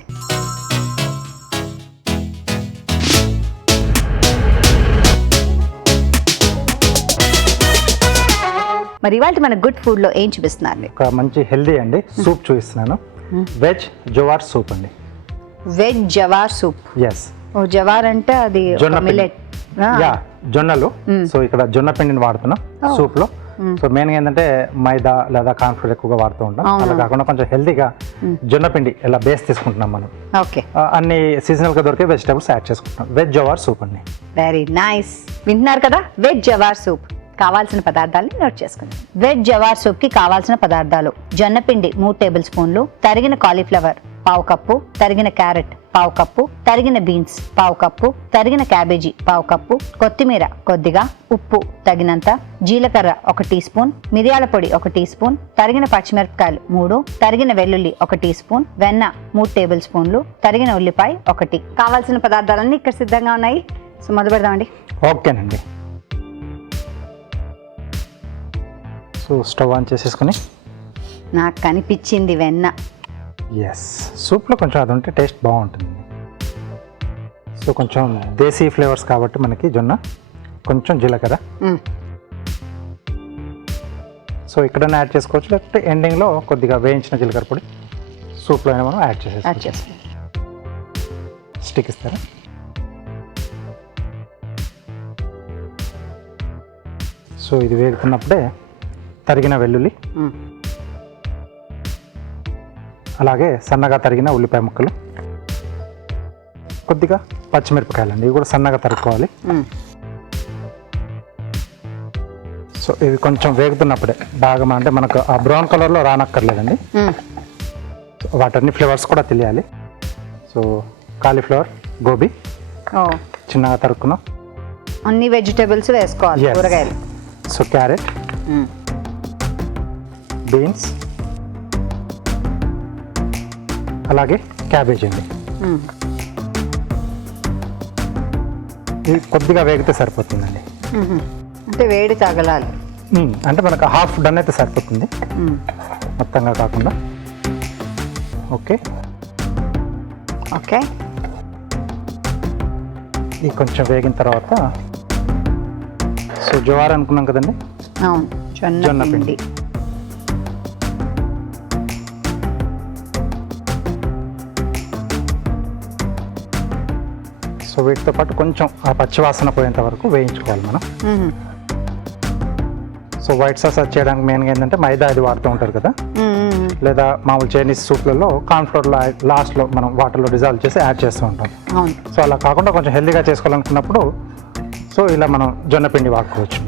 మరి ఇవాళ మన గుడ్ ఫుడ్ లో ఏం చూపిస్తున్నారు మీరు? ఒక మంచి హెల్దీ అండి సూప్ చూపిస్తున్నాను. వెజ్ జవార్ సూప్ అండి. Veg jowar soup. ఎస్. ఓ జవార్ అంటే అది జొన్న పిండి. మిల్లెట్. యా, జొన్నలు. సో ఇక్కడ జొన్న పిండిని వాడుతున్నాం సూప్ లో. సో మెయిన్గా ఏంటంటే మైదా లేదా కార్న్ఫ్లోర్ ఎక్కువగా వాడుతూ ఉంటాం. అలా కాకుండా కొంచెం హెల్దీగా జొన్న పిండి ఇలా బేస్ తీసుకుంటున్నాం మనం. ఓకే. అన్ని సీజనల్ గా దొరికే వెజిటబుల్స్ యాడ్ చేసుకుంటున్నాం. వెజ్ జవార్ సూప్ అండి. Very nice. వింటున్నారు కదా, వెజ్ జవార్ సూప్. కావాల్సిన పదార్థాలని నోట్ చేసుకుందాం. వెజ్ జవార్ సూప్ కి కావాల్సిన పదార్థాలు: జొన్నపిండి 3 టేబుల్ స్పూన్లు, తరిగిన కాలీఫ్లవర్ 1/2 కప్పు, తరిగిన క్యారెట్ 1/2 కప్పు, తరిగిన బీన్స్ 1/2 కప్పు, తరిగిన క్యాబేజీ 1/2 కప్పు, కొత్తిమీర కొద్దిగా, ఉప్పు తగినంత, జీలకర్ర 1 టీ స్పూన్, మిరియాల పొడి 1 టీ స్పూన్, తరిగిన పచ్చిమిరపకాయలు 3, తరిగిన వెల్లుల్లి 1 టీ స్పూన్, వెన్న 3 టేబుల్ స్పూన్లు, తరిగిన ఉల్లిపాయ 1. కావాల్సిన పదార్థాలన్నీ ఇక్కడ సిద్ధంగా ఉన్నాయి. సో మొదలు పెడదామండి. ఓకేనండి. సో స్టవ్ ఆన్ చేసేసుకుని, నాకు కనిపించింది వెన్న. ఎస్, సూప్లో కొంచెం అది ఉంటే టేస్ట్ బాగుంటుంది. సో కొంచెం దేశీ ఫ్లేవర్స్ కాబట్టి మనకి జొన్న, కొంచెం జీలకర్ర. సో ఇక్కడనే యాడ్ చేసుకోవచ్చు, లేకపోతే ఎండింగ్లో కొద్దిగా వేయించిన జీలకర్ర పొడి సూప్లో అయినా మనం యాడ్ చేసేసుకోవచ్చు. స్టిక్ ఇస్తారా? సో ఇది వేగుతున్నప్పుడే తరిగిన వెల్లుల్లి, అలాగే సన్నగా తరిగిన ఉల్లిపాయ ముక్కలు, కొద్దిగా పచ్చిమిరపకాయలు అండి, ఇవి కూడా సన్నగా తరుక్కోవాలి. సో ఇవి కొంచెం వేగుతున్నప్పుడే బాగా అంటే మనకు ఆ బ్రౌన్ కలర్లో రానక్కర్లేదండి, వాటన్ని ఫ్లేవర్స్ కూడా తెలియాలి. సో కాలీఫ్లవర్, గోబీ చిన్నగా తరుక్కున్నాం. అన్ని వెజిటేబుల్స్ వేసుకోవాలి, Yes. కూరగాయలు. సో క్యారెట్, బీన్స్, అలాగే క్యాబేజ్ అండి. ఇది కొద్దిగా వేగితే సరిపోతుందండి. అంటే వేడి తగలాలి. అంటే మనకు హాఫ్ డన్ అయితే సరిపోతుంది, మొత్తంగా కాకుండా. ఓకే. ఓకే. ఇది కొంచెం వేగిన తర్వాత, సో జవార్ అనుకున్నాం కదండి, అవును, జొన్న పిండి. సో వీటితో పాటు కొంచెం ఆ పచ్చివాసన పోయేంత వరకు వేయించుకోవాలి మనం. సో వైట్ సాస్ అది చేయడానికి మెయిన్గా ఏంటంటే మైదా అది వాడుతూ ఉంటారు కదా, లేదా మామూలు చైనీస్ సూప్లలో కార్న్ఫ్లోర్ లాస్ట్లో మనం వాటర్లో డిజాల్వ్ చేసి యాడ్ చేస్తూ ఉంటాం. అవును. సో అలా కాకుండా కొంచెం హెల్దీగా చేసుకోవాలనుకున్నప్పుడు సో ఇలా మనం జొన్న పిండి వాడుకోవచ్చు.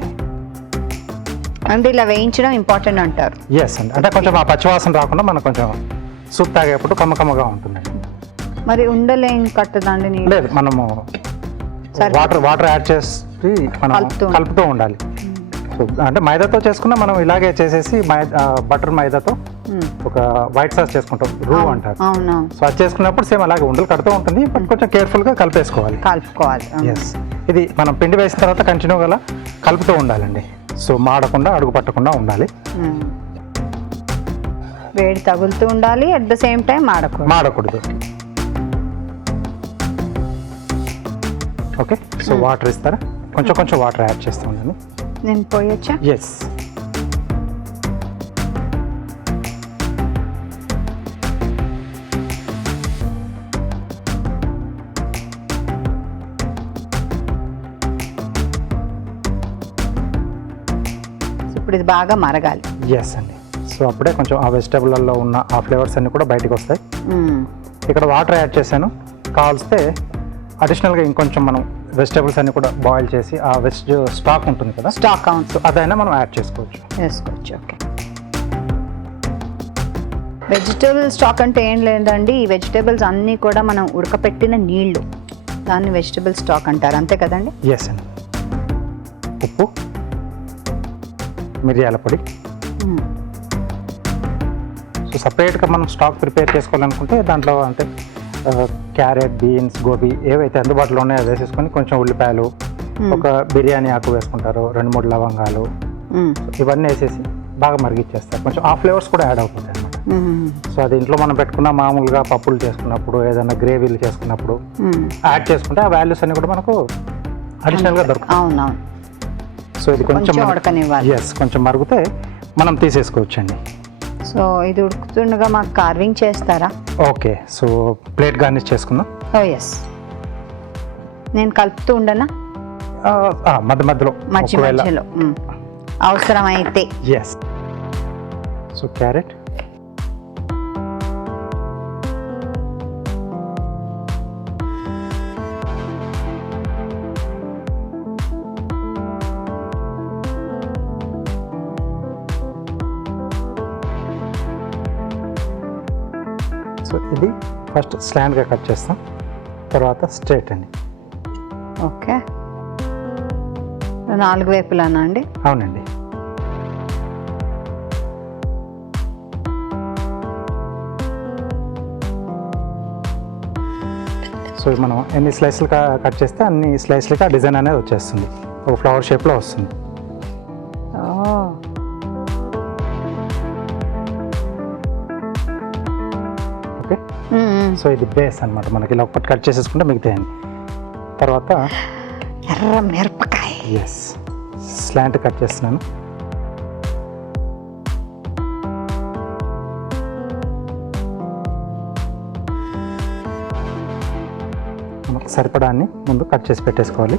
అంటే ఇలా వేయించడం ఇంపార్టెంట్ అంటారు. ఎస్ అండి, అంటే కొంచెం ఆ పచ్చివాసన రాకుండా మనకు కొంచెం సూప్ తాగేప్పుడు కమ్మకమ్మగా ఉంటుందండి. మరి ఉండలేం కట్టదండి నీళ్ళు? లేదు, మనము వాటర్ యాడ్ చేసి మనం కలుపుతూ ఉండాలి. సో అంటే మైదాతో చేసుకున్నా మనం ఇలాగే చేసేసి బటర్ మైదాతో ఒక వైట్ సాస్ చేసుకుంటాం, రూ అంటారు. అవును. సో అది చేసుకున్నప్పుడు సేమ్ అలాగే ఉండలు కడుతూ ఉంటుంది, బట్ కొంచెం కేర్ఫుల్గా కలుపుకోవాలి. ఎస్. ఇది మనం పిండి వేసిన తర్వాత కంటిన్యూగా అలా కలుపుతూ ఉండాలండి. సో మాడకుండా, అడుగు పట్టకుండా ఉండాలి. వేడి తగులుతూ ఉండాలి, అట్ ద సేమ్ టైం మాడకూడదు. ఓకే. సో వాటర్ ఇస్తారా? కొంచెం కొంచెం వాటర్ యాడ్ చేస్తూ ఉండండి. నేను పోయొచ్చా? ఎస్. ఇప్పుడు ఇది బాగా మరగాలి. ఎస్ అండి. సో అప్పుడే కొంచెం ఆ వెజిటేబుల్లో ఉన్న ఆ ఫ్లేవర్స్ అన్నీ కూడా బయటకు వస్తాయి. ఇక్కడ వాటర్ యాడ్ చేశాను. కావాల్స్తే అడిషనల్గా ఇంకొంచెం మనం వెజిటేబుల్స్ అన్ని కూడా బాయిల్ చేసి ఆ స్టాక్ ఉంటుంది కదా, స్టాక్ అవును, సో అదైనా మనం యాడ్ చేసుకోవచ్చు. ఓకే. వెజిటేబుల్ స్టాక్ అంటే ఏం లేదండి, ఈ వెజిటేబుల్స్ అన్నీ కూడా మనం ఉడకపెట్టిన నీళ్లు, దాన్ని వెజిటేబుల్ స్టాక్ అంటారు, అంతే కదండి? ఎస్ అండి. ఉప్పు, మిరియాల పొడి. సో సపరేట్గా మనం స్టాక్ ప్రిపేర్ చేసుకోవాలనుకుంటే దాంట్లో అంటే క్యారెట్, బీన్స్, గోబీ ఏవైతే అందుబాటులో ఉన్నాయో వేసేసుకొని కొంచెం ఉల్లిపాయలు, ఒక బిర్యానీ ఆకు వేసుకుంటారు, 2-3 లవంగాలు, ఇవన్నీ వేసేసి బాగా మరిగిచ్చేస్తారు. కొంచెం ఆ ఫ్లేవర్స్ కూడా యాడ్ అవుతుంది అనమాట. సో అది ఇంట్లో మనం పెట్టుకున్న మామూలుగా పప్పులు చేసుకున్నప్పుడు, ఏదైనా గ్రేవీలు చేసుకున్నప్పుడు యాడ్ చేసుకుంటే ఆ వాల్యూస్ అన్ని కూడా మనకు అడిషనల్గా దొరుకుతాయి. అవునవును. సో ఇది కొంచెం ఉడకనివ్వాలి. ఎస్, కొంచెం మరిగితే మనం తీసేసుకోవచ్చండి. సో ఇది ఉడుకుతుండగా మాకు కార్వింగ్ చేస్తారా? ఓకే. సో ప్లేట్ గార్నిష్ చేసుకుందాం. ఎస్. నేను కలుపుతూ ఉండనా? మధ్యలో మధ్యలో అవసరమైతే. ఎస్. సో క్యారెట్, సో ఇది ఫస్ట్ స్లాండ్గా కట్ చేస్తాం, తర్వాత స్ట్రైట్ అండి. ఓకే. 4 వైపులానా అండి? అవునండి. సో మనం ఎన్ని స్లైస్లు కట్ చేస్తే అన్ని స్లైస్లకి ఆ డిజైన్ అనేది వచ్చేస్తుంది, ఒక ఫ్లవర్ షేప్లో వస్తుంది. ఓకే. సో ఇది బేస్ అనమాట. మనకి ఇలా ఒకటి కట్ చేసేసుకుంటే మిగతాయండి. తర్వాత ఎర్ర మిరపకాయ. ఎస్, స్లాంట్ కట్ చేస్తున్నాను. మనకు సరిపడాన్ని ముందు కట్ చేసి పెట్టేసుకోవాలి.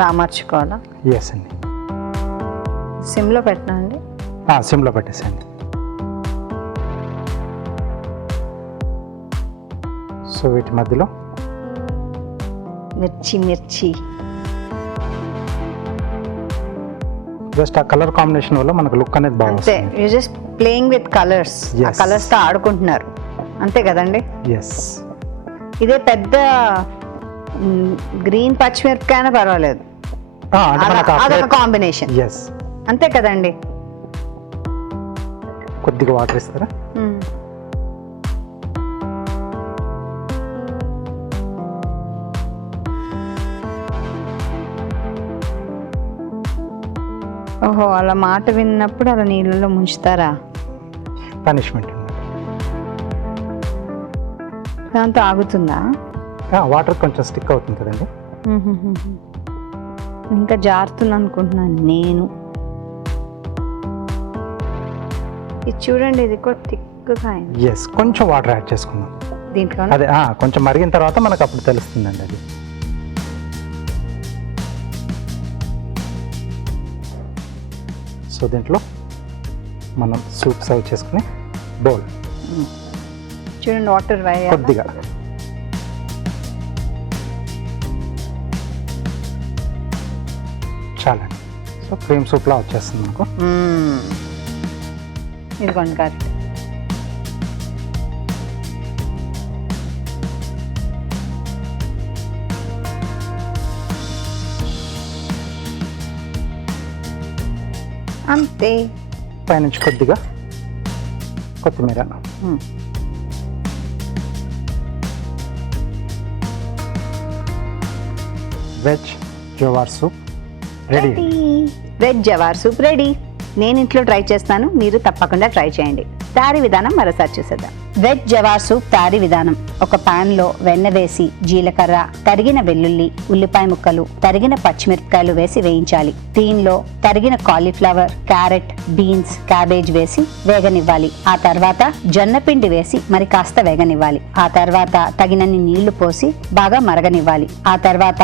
రామర్చుకోవాలా? ఎస్ అండి. సిమ్లో పెట్టినా అండి? సిమ్లో పెట్టేసేయండి. సో వీటి మధ్యలో మిర్చి జస్ట్ ఆ కలర్ కాంబినేషన్ వల్ల మనకు లుక్ అనేది బాగా అంతే. వస్తుంది. You just playing with colours. ఆ Yes. కలర్స్ తో ఆడుకుంటున్నారు, అంతే కదండి? ఎస్. ఇదే పెద్ద గ్రీన్ పచ్చిమిరపకాయ పర్వాలేదు, అదొక కాంబినేషన్, ఎస్. అంతే కదండి? కొద్దిగా వాటర్ ఇస్తారా? ఓహో, అలా మాట విన్నప్పుడు అలా నీళ్ళలో ముంచుతారా? పనిష్మెంట్. దాంతో ఆగుతుందా? వాటర్ కొంచెం స్టిక్ అవుతుంది కదండి. ఇంకా జారుతుంది అనుకుంటున్నాను నేను. ఇది చూడండి, ఇది కూడా థిక్గా అయింది. ఎస్, కొంచెం వాటర్ యాడ్ చేసుకుందాం దీంట్లో. అదే కొంచెం మరిగిన తర్వాత మనకు అప్పుడు తెలుస్తుందండి అది. సో దీంట్లో మనం సూప్ సర్వ్ చేసుకుని బౌల్ చూడండి, వాటర్ కొద్దిగా. చాలండి. సో క్రీమ్ సూప్లా వచ్చేస్తుంది మనకు. ఇదిగోండి గారు. అంతే. పైనుంచి కొద్దిగా కొత్తిమీర. Veg jowar soup ready. Veg jowar soup ready. నేను ఇంట్లో ట్రై చేస్తాను, మీరు తప్పకుండా ట్రై చేయండి. తయారీ విధానం మరోసారి చూసేద్దాం. వెజ్ జవార్ సూప్ తయారీ విధానం. ఒక పాన్ లో వెన్న వేసి జీలకర్ర, తరిగిన వెల్లుల్లి, ఉల్లిపాయ ముక్కలు, తరిగిన పచ్చిమిరపకాయలు వేసి వేయించాలి. దీనిలో తరిగిన కాలీఫ్లవర్, క్యారెట్, బీన్స్, క్యాబేజ్ వేసి వేగనివ్వాలి. ఆ తర్వాత జొన్న పిండి వేసి మరి కాస్త వేగనివ్వాలి. ఆ తర్వాత తగినన్ని నీళ్లు పోసి బాగా మరగనివ్వాలి. ఆ తర్వాత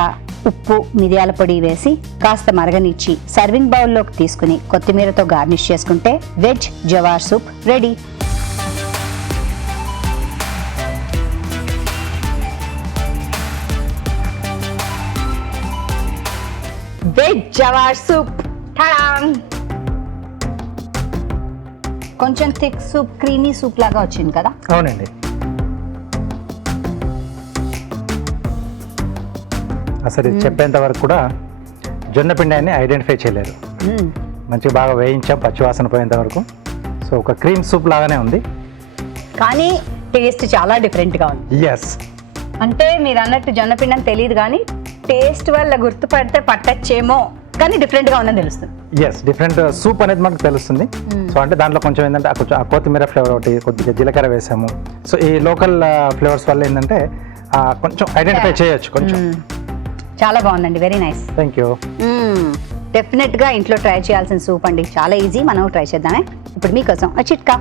ఉప్పు, మిరియాల పొడి వేసి కాస్త మరగనిచ్చి సర్వింగ్ బౌల్లోకి తీసుకుని కొత్తిమీరతో గార్నిష్ చేసుకుంటే veg jowar soup ready. Veg jowar soup కొంచెం థిక్ సూప్, క్రీమీ సూప్ లాగా వచ్చింది కదా. అవునండి. అసలు ఇది చెప్పేంత వరకు కూడా జొన్న పిండి అని ఐడెంటిఫై చేయలేరు. మంచిగా బాగా వేయించాం పచ్చివాసన పోయేంత వరకు. సో ఒక క్రీమ్ సూప్ లాగానే ఉంది, కానీ టేస్ట్ చాలా డిఫరెంట్గా ఉంది. ఎస్. అంటే మీరు అన్నట్టు జొన్న పిండి అని తెలియదు, కానీ టేస్ట్ వల్ల గుర్తుపడితే పట్టచ్చేమో, కానీ డిఫరెంట్గా ఉందని తెలుస్తుంది. ఎస్, డిఫరెంట్ సూప్ అనేది మనకు తెలుస్తుంది. సో అంటే దాంట్లో కొంచెం ఏంటంటే కొంచెం ఆ కొత్తిమీర ఫ్లేవర్ ఒకటి, కొద్దిగా జీలకర్ర వేసాము. సో ఈ లోకల్ ఫ్లేవర్స్ వల్ల ఏంటంటే కొంచెం ఐడెంటిఫై చేయొచ్చు కొంచెం. చాలా బాగుందండి, వెరీ నైస్. Thank you. డెఫినెట్గా ఇంట్లో ట్రై చేయాల్సిన సూప్ అండి, చాలా ఈజీ. మనం ట్రై చేద్దామే. ఇప్పుడు మీకోసం ఆ చిట్కా.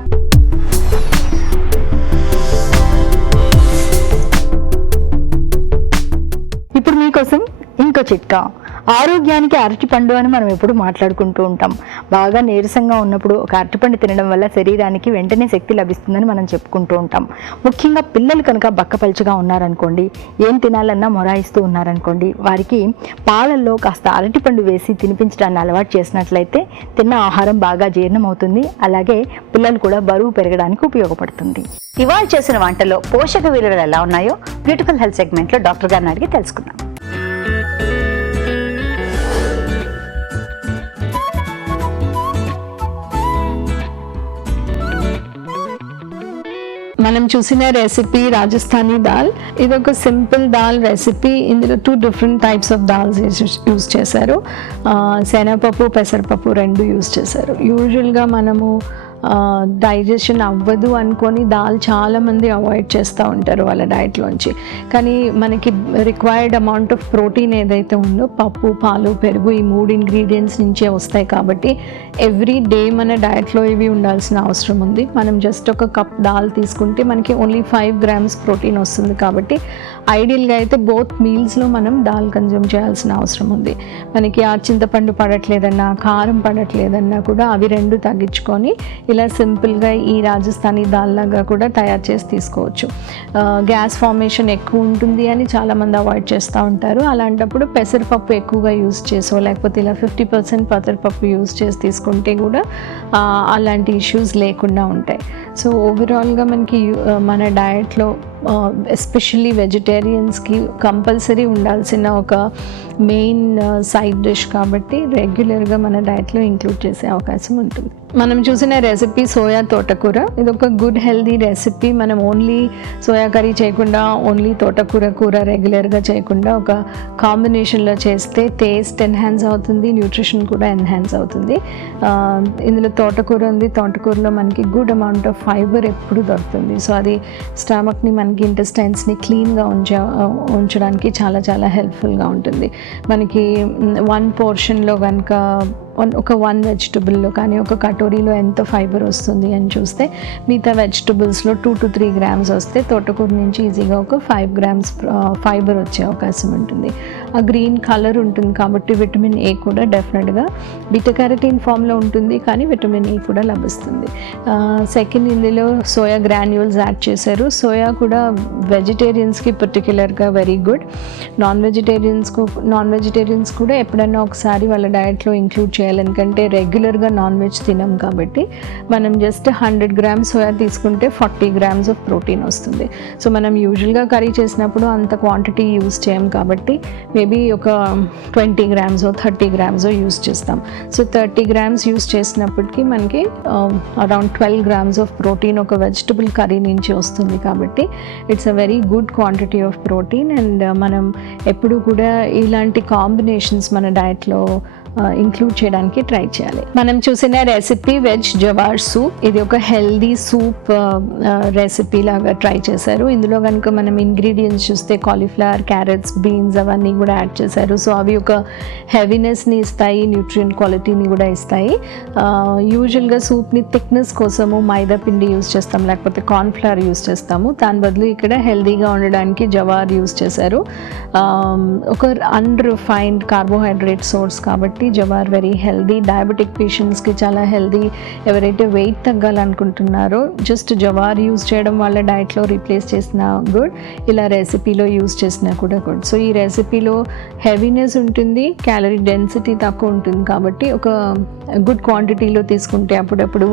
ఇప్పుడు మీకోసం ఇంకో చిట్కా. ఆరోగ్యానికి అరటిపండు అని మనం ఎప్పుడు మాట్లాడుకుంటూ ఉంటాం. బాగా నీరసంగా ఉన్నప్పుడు ఒక అరటిపండు తినడం వల్ల శరీరానికి వెంటనే శక్తి లభిస్తుందని మనం చెప్పుకుంటూ ఉంటాం. ముఖ్యంగా పిల్లలు కనుక బక్కపలుచగా ఉన్నారనుకోండి, ఏం తినాలన్నా మొరాయిస్తూ ఉన్నారనుకోండి, వారికి పాలల్లో కాస్త అరటిపండు వేసి తినిపించడాన్ని అలవాటు చేసినట్లయితే తిన్న ఆహారం బాగా జీర్ణం అవుతుంది. అలాగే పిల్లలు కూడా బరువు పెరగడానికి ఉపయోగపడుతుంది. ఇవాళ చేసిన వంటలో పోషక విలువలు ఎలా ఉన్నాయో బ్యూటిఫుల్ హెల్త్ సెగ్మెంట్లో డాక్టర్ గారిని అడిగి తెలుసుకుందాం. మనం చూసిన రెసిపీ రాజస్థానీ దాల్. ఇది ఒక సింపుల్ దాల్ రెసిపీ. ఇందులో 2 different types of dals use చేశారు. శనగపప్పు, పెసరపప్పు 2 యూజ్ చేశారు. యూజువల్గా మనము డైజెషన్ అవ్వదు అనుకొని దాల్ చాలామంది అవాయిడ్ చేస్తూ ఉంటారు వాళ్ళ డైట్లోంచి. కానీ మనకి రిక్వైర్డ్ అమౌంట్ ఆఫ్ ప్రోటీన్ ఏదైతే ఉందో పప్పు, పాలు, పెరుగు ఈ 3 ఇంగ్రీడియంట్స్ నుంచే వస్తాయి. కాబట్టి ఎవ్రీ డే మన డైట్లో ఇవి ఉండాల్సిన అవసరం ఉంది. మనం జస్ట్ ఒక కప్ దాల్ తీసుకుంటే మనకి ఓన్లీ 5 grams ప్రోటీన్ వస్తుంది. కాబట్టి ఐడియల్గా అయితే బోత్ మీల్స్లో మనం దాల్ కన్జ్యూమ్ చేయాల్సిన అవసరం ఉంది. మనకి ఆ చింతపండు పడట్లేదన్నా, కారం పడట్లేదన్నా కూడా అవి 2 తగ్గించుకొని ఇలా సింపుల్గా ఈ రాజస్థానీ దాల్ లాగా కూడా తయారు చేసి తీసుకోవచ్చు. గ్యాస్ ఫార్మేషన్ ఎక్కువ ఉంటుంది అని చాలామంది అవాయిడ్ చేస్తూ ఉంటారు. అలాంటప్పుడు పెసరపప్పు ఎక్కువగా యూజ్ చేసో లేకపోతే ఇలా 50% పెసరపప్పు యూజ్ చేసి తీసుకుంటే కూడా అలాంటి ఇష్యూస్ లేకుండా ఉంటాయి. సో ఓవరాల్గా మనకి మన డయట్లో ఎస్పెషల్లీ వెజిటేరియన్స్కి కంపల్సరీ ఉండాల్సిన ఒక మెయిన్ సైడ్ డిష్ కాబట్టి రెగ్యులర్గా మన డైట్లో ఇంక్లూడ్ చేసే అవకాశం ఉంటుంది. మనం చూసిన రెసిపీ సోయా తోటకూర. ఇది ఒక గుడ్ హెల్దీ రెసిపీ. మనం ఓన్లీ సోయా కర్రీ చేయకుండా ఓన్లీ తోటకూర కూర రెగ్యులర్గా చేయకుండా ఒక కాంబినేషన్లో చేస్తే టేస్ట్ ఎన్హాన్స్ అవుతుంది, న్యూట్రిషన్ కూడా ఎన్హాన్స్ అవుతుంది. ఇందులో తోటకూర ఉంది. తోటకూరలో మనకి గుడ్ అమౌంట్ ఆఫ్ ఫైబర్ ఎప్పుడు దొరుకుతుంది. సో అది స్టమక్ని మనకి ఇంటెస్టైన్స్ని క్లీన్గా ఉంచడానికి చాలా చాలా హెల్ప్ఫుల్గా ఉంటుంది. మనకి 1 పోర్షన్లో కనుక ఒక 1 వెజిటబుల్లో కానీ ఒక కటోరీలో ఎంత ఫైబర్ వస్తుంది అని చూస్తే మిగతా వెజిటబుల్స్లో 2 to 3 grams వస్తే తోటకూర నుంచి ఈజీగా ఒక 5 grams ఫైబర్ వచ్చే అవకాశం ఉంటుంది. ఆ గ్రీన్ కలర్ ఉంటుంది కాబట్టి విటమిన్ ఏ కూడా డెఫినెట్గా బీటా క్యారటిన్ ఫామ్లో ఉంటుంది, కానీ విటమిన్ ఏ కూడా లభిస్తుంది. సెకండ్, ఇందులో సోయా గ్రాన్యూల్స్ యాడ్ చేశారు. సోయా కూడా వెజిటేరియన్స్కి పర్టికులర్గా వెరీ గుడ్. నాన్ వెజిటేరియన్స్ కూడా ఎప్పుడైనా ఒకసారి వాళ్ళ డయట్లో ఇంక్లూడ్ చేయాలి. ఎందుకంటే రెగ్యులర్గా నాన్ వెజ్ తినం కాబట్టి మనం జస్ట్ 100 grams సోయా తీసుకుంటే 40 grams ఆఫ్ ప్రోటీన్ వస్తుంది. సో మనం యూజువల్గా కర్రీ చేసినప్పుడు అంత క్వాంటిటీ యూజ్ చేయం కాబట్టి మేబీ ఒక 20 grams 30 grams యూజ్ చేస్తాం. సో 30 grams యూజ్ చేసినప్పటికీ మనకి అరౌండ్ 12 grams ఆఫ్ ప్రోటీన్ ఒక వెజిటబుల్ కర్రీ నుంచి వస్తుంది. కాబట్టి it's a very good quantity of protein. And మనం ఎప్పుడు కూడా ఇలాంటి కాంబినేషన్స్ మన డయట్లో ఇంక్లూడ్ చేయడానికి ట్రై చేయాలి. మనం చూసిన రెసిపీ వెజ్ జవార్ సూప్, ఇది ఒక హెల్దీ సూప్ రెసిపీ లాగా ట్రై చేశారు. ఇందులో కనుక మనం ఇంగ్రీడియంట్స్ చూస్తే కాలీఫ్లవర్, క్యారెట్స్, బీన్స్ అవన్నీ కూడా యాడ్ చేశారు. సో అవి ఒక హెవీనెస్ని ఇస్తాయి, న్యూట్రియంట్ క్వాలిటీని కూడా ఇస్తాయి. యూజువల్గా సూప్ని థిక్నెస్ కోసము మైదా పిండి యూస్ చేస్తాం, లేకపోతే కార్న్ఫ్లవర్ యూస్ చేస్తాము. దాని బదులు ఇక్కడ హెల్దీగా ఉండడానికి జవార్ యూస్ చేశారు. ఒక అన్రిఫైన్డ్ కార్బోహైడ్రేట్ సోర్స్ కాబట్టి జవార్ వెరీ హెల్దీ. డయాబెటిక్ పేషెంట్స్కి చాలా హెల్దీ. ఎవరైతే వెయిట్ తగ్గాలనుకుంటున్నారో జస్ట్ జవార్ యూజ్ చేయడం వాళ్ళ డైట్లో రీప్లేస్ చేసినా గుడ్, ఇలా రెసిపీలో యూజ్ చేసినా కూడా గుడ్. సో ఈ రెసిపీలో హెవీనెస్ ఉంటుంది, క్యాలరీ డెన్సిటీ తక్కువ ఉంటుంది కాబట్టి ఒక గుడ్ క్వాంటిటీలో తీసుకుంటే అప్పుడప్పుడు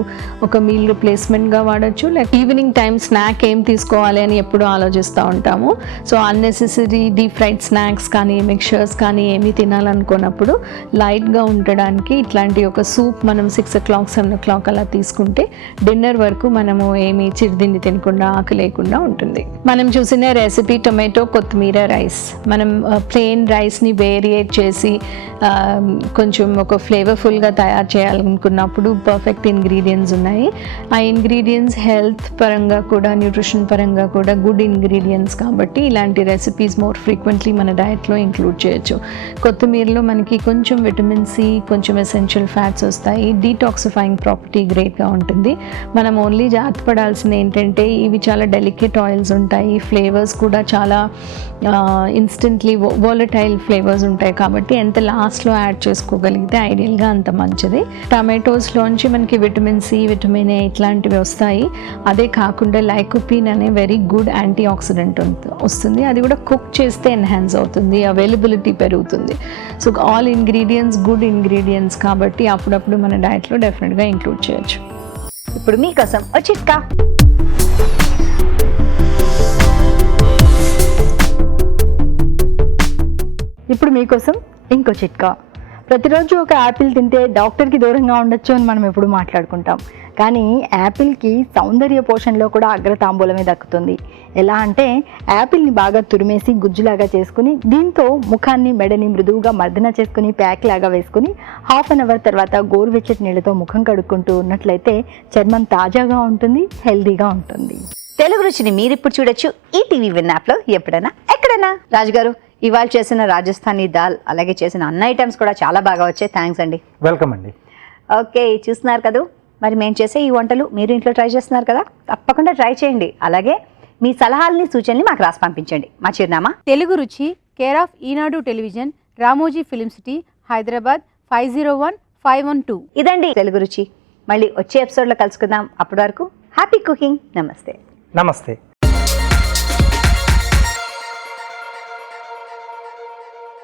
ఒక మీల్ రిప్లేస్మెంట్గా వాడచ్చు. లైక్ ఈవినింగ్ టైం స్నాక్ ఏం తీసుకోవాలి అని ఎప్పుడు ఆలోచిస్తూ ఉంటాము. So unnecessary deep fried snacks కానీ మిక్చర్స్ కానీ ఏమీ తినాలనుకున్నప్పుడు లైట్గా ఉండడానికి ఇట్లాంటి ఒక సూప్ మనం 6 o'clock 7 o'clock అలా తీసుకుంటే డిన్నర్ వరకు మనము ఏమీ చిరుదిండి తినకుండా ఆకు లేకుండా ఉంటుంది. మనం చూసిన రెసిపీ టొమాటో కొత్తిమీర రైస్. మనం ప్లెయిన్ రైస్ని వేరియేట్ చేసి కొంచెం ఒక ఫ్లేవర్ఫుల్గా తయారు చేయాలనుకున్నప్పుడు పర్ఫెక్ట్ ఇంగ్రీడియంట్స్ ఉన్నాయి. ఆ ఇంగ్రీడియంట్స్ హెల్త్ పరంగా కూడా న్యూట్రిషన్ పరంగా కూడా గుడ్ ఇంగ్రీడియంట్స్ కాబట్టి ఇలాంటి రెసిపీస్ మోర్ ఫ్రీక్వెంట్లీ మన డయట్లో ఇంక్లూడ్ చేయొచ్చు. కొత్తిమీరలో మనకి కొంచెం విటమిన్ సి, కొంచెం ఎసెన్షియల్ ఫ్యాట్స్ వస్తాయి. డీటాక్సిఫైయింగ్ ప్రాపర్టీ గ్రేట్గా ఉంటుంది. మనం ఓన్లీ జాగ్రత్త పడాల్సింది ఏంటంటే ఇవి చాలా డెలికేట్ ఆయిల్స్ ఉంటాయి, ఫ్లేవర్స్ కూడా చాలా ఇన్స్టెంట్లీ వోలటైల్ ఫ్లేవర్స్ ఉంటాయి కాబట్టి ఎంత లాస్ట్లో యాడ్ చేసుకోగలిగితే ఐడియల్గా అంత మంచిది. టమాటోస్లోంచి మనకి విటమిన్ సి, విటమిన్ ఏ ఇట్లాంటివి వస్తాయి. అదే కాకుండా లైకోపీన్ అనే వెరీ గుడ్ యాంటీ ఆక్సిడెంట్ వస్తుంది. అది కూడా కుక్ చేస్తే ఎన్హాన్స్ అవుతుంది, అవైలబిలిటీ పెరుగుతుంది. So all ingredients good ingredients కాబట్టి అప్పుడప్పుడు మన డైట్లో డెఫినెట్గా ఇంక్లూడ్ చేయొచ్చు. ఇప్పుడు మీకోసం ఓ చిట్కా. ఇప్పుడు మీకోసం ఇంకో చిట్కా. ప్రతిరోజు ఒక యాపిల్ తింటే డాక్టర్కి దూరంగా ఉండొచ్చు అని మనం ఎప్పుడు మాట్లాడుకుంటాం, కానీ యాపిల్కి సౌందర్య పోషణలో కూడా అగ్రతాంబూలమే దక్కుతుంది. ఎలా అంటే యాపిల్ని బాగా తురిమేసి గుజ్జులాగా చేసుకుని దీంతో ముఖాన్ని మెడని మృదువుగా మర్దన చేసుకుని ప్యాక్ లాగా వేసుకుని 1/2 hour తర్వాత గోరువెచ్చటి నీళ్ళతో ముఖం కడుక్కుంటూ ఉన్నట్లయితే చర్మం తాజాగా ఉంటుంది, హెల్దీగా ఉంటుంది. తెలుగు రుచిని మీరిప్పుడు చూడొచ్చు ఈ టీవీ విన్ యాప్లో ఎప్పుడైనా ఎక్కడైనా. రాజుగారు, ఇవాళ చేసిన రాజస్థానీ దాల్ అలాగే చేసిన అన్న ఐటమ్స్ కూడా చాలా బాగా వచ్చాయి. థ్యాంక్స్ అండి. వెల్కమ్ అండి. ఓకే, చూస్తున్నారు కదా మరి మేము చేసే ఈ వంటలు మీరు ఇంట్లో ట్రై చేస్తున్నారు కదా, తప్పకుండా ట్రై చేయండి. అలాగే మీ సలహాలని సూచనలు మాకు రాసి పంపించండి. మా చిరునామా తెలుగు రుచి, care of Eenadu television, Ramoji film city, Hyderabad 501512. ఇదండి తెలుగు రుచి. మళ్ళీ వచ్చే ఎపిసోడ్లో కలుసుకుందాం. అప్పటి వరకు హ్యాపీ కుకింగ్. నమస్తే. నమస్తే.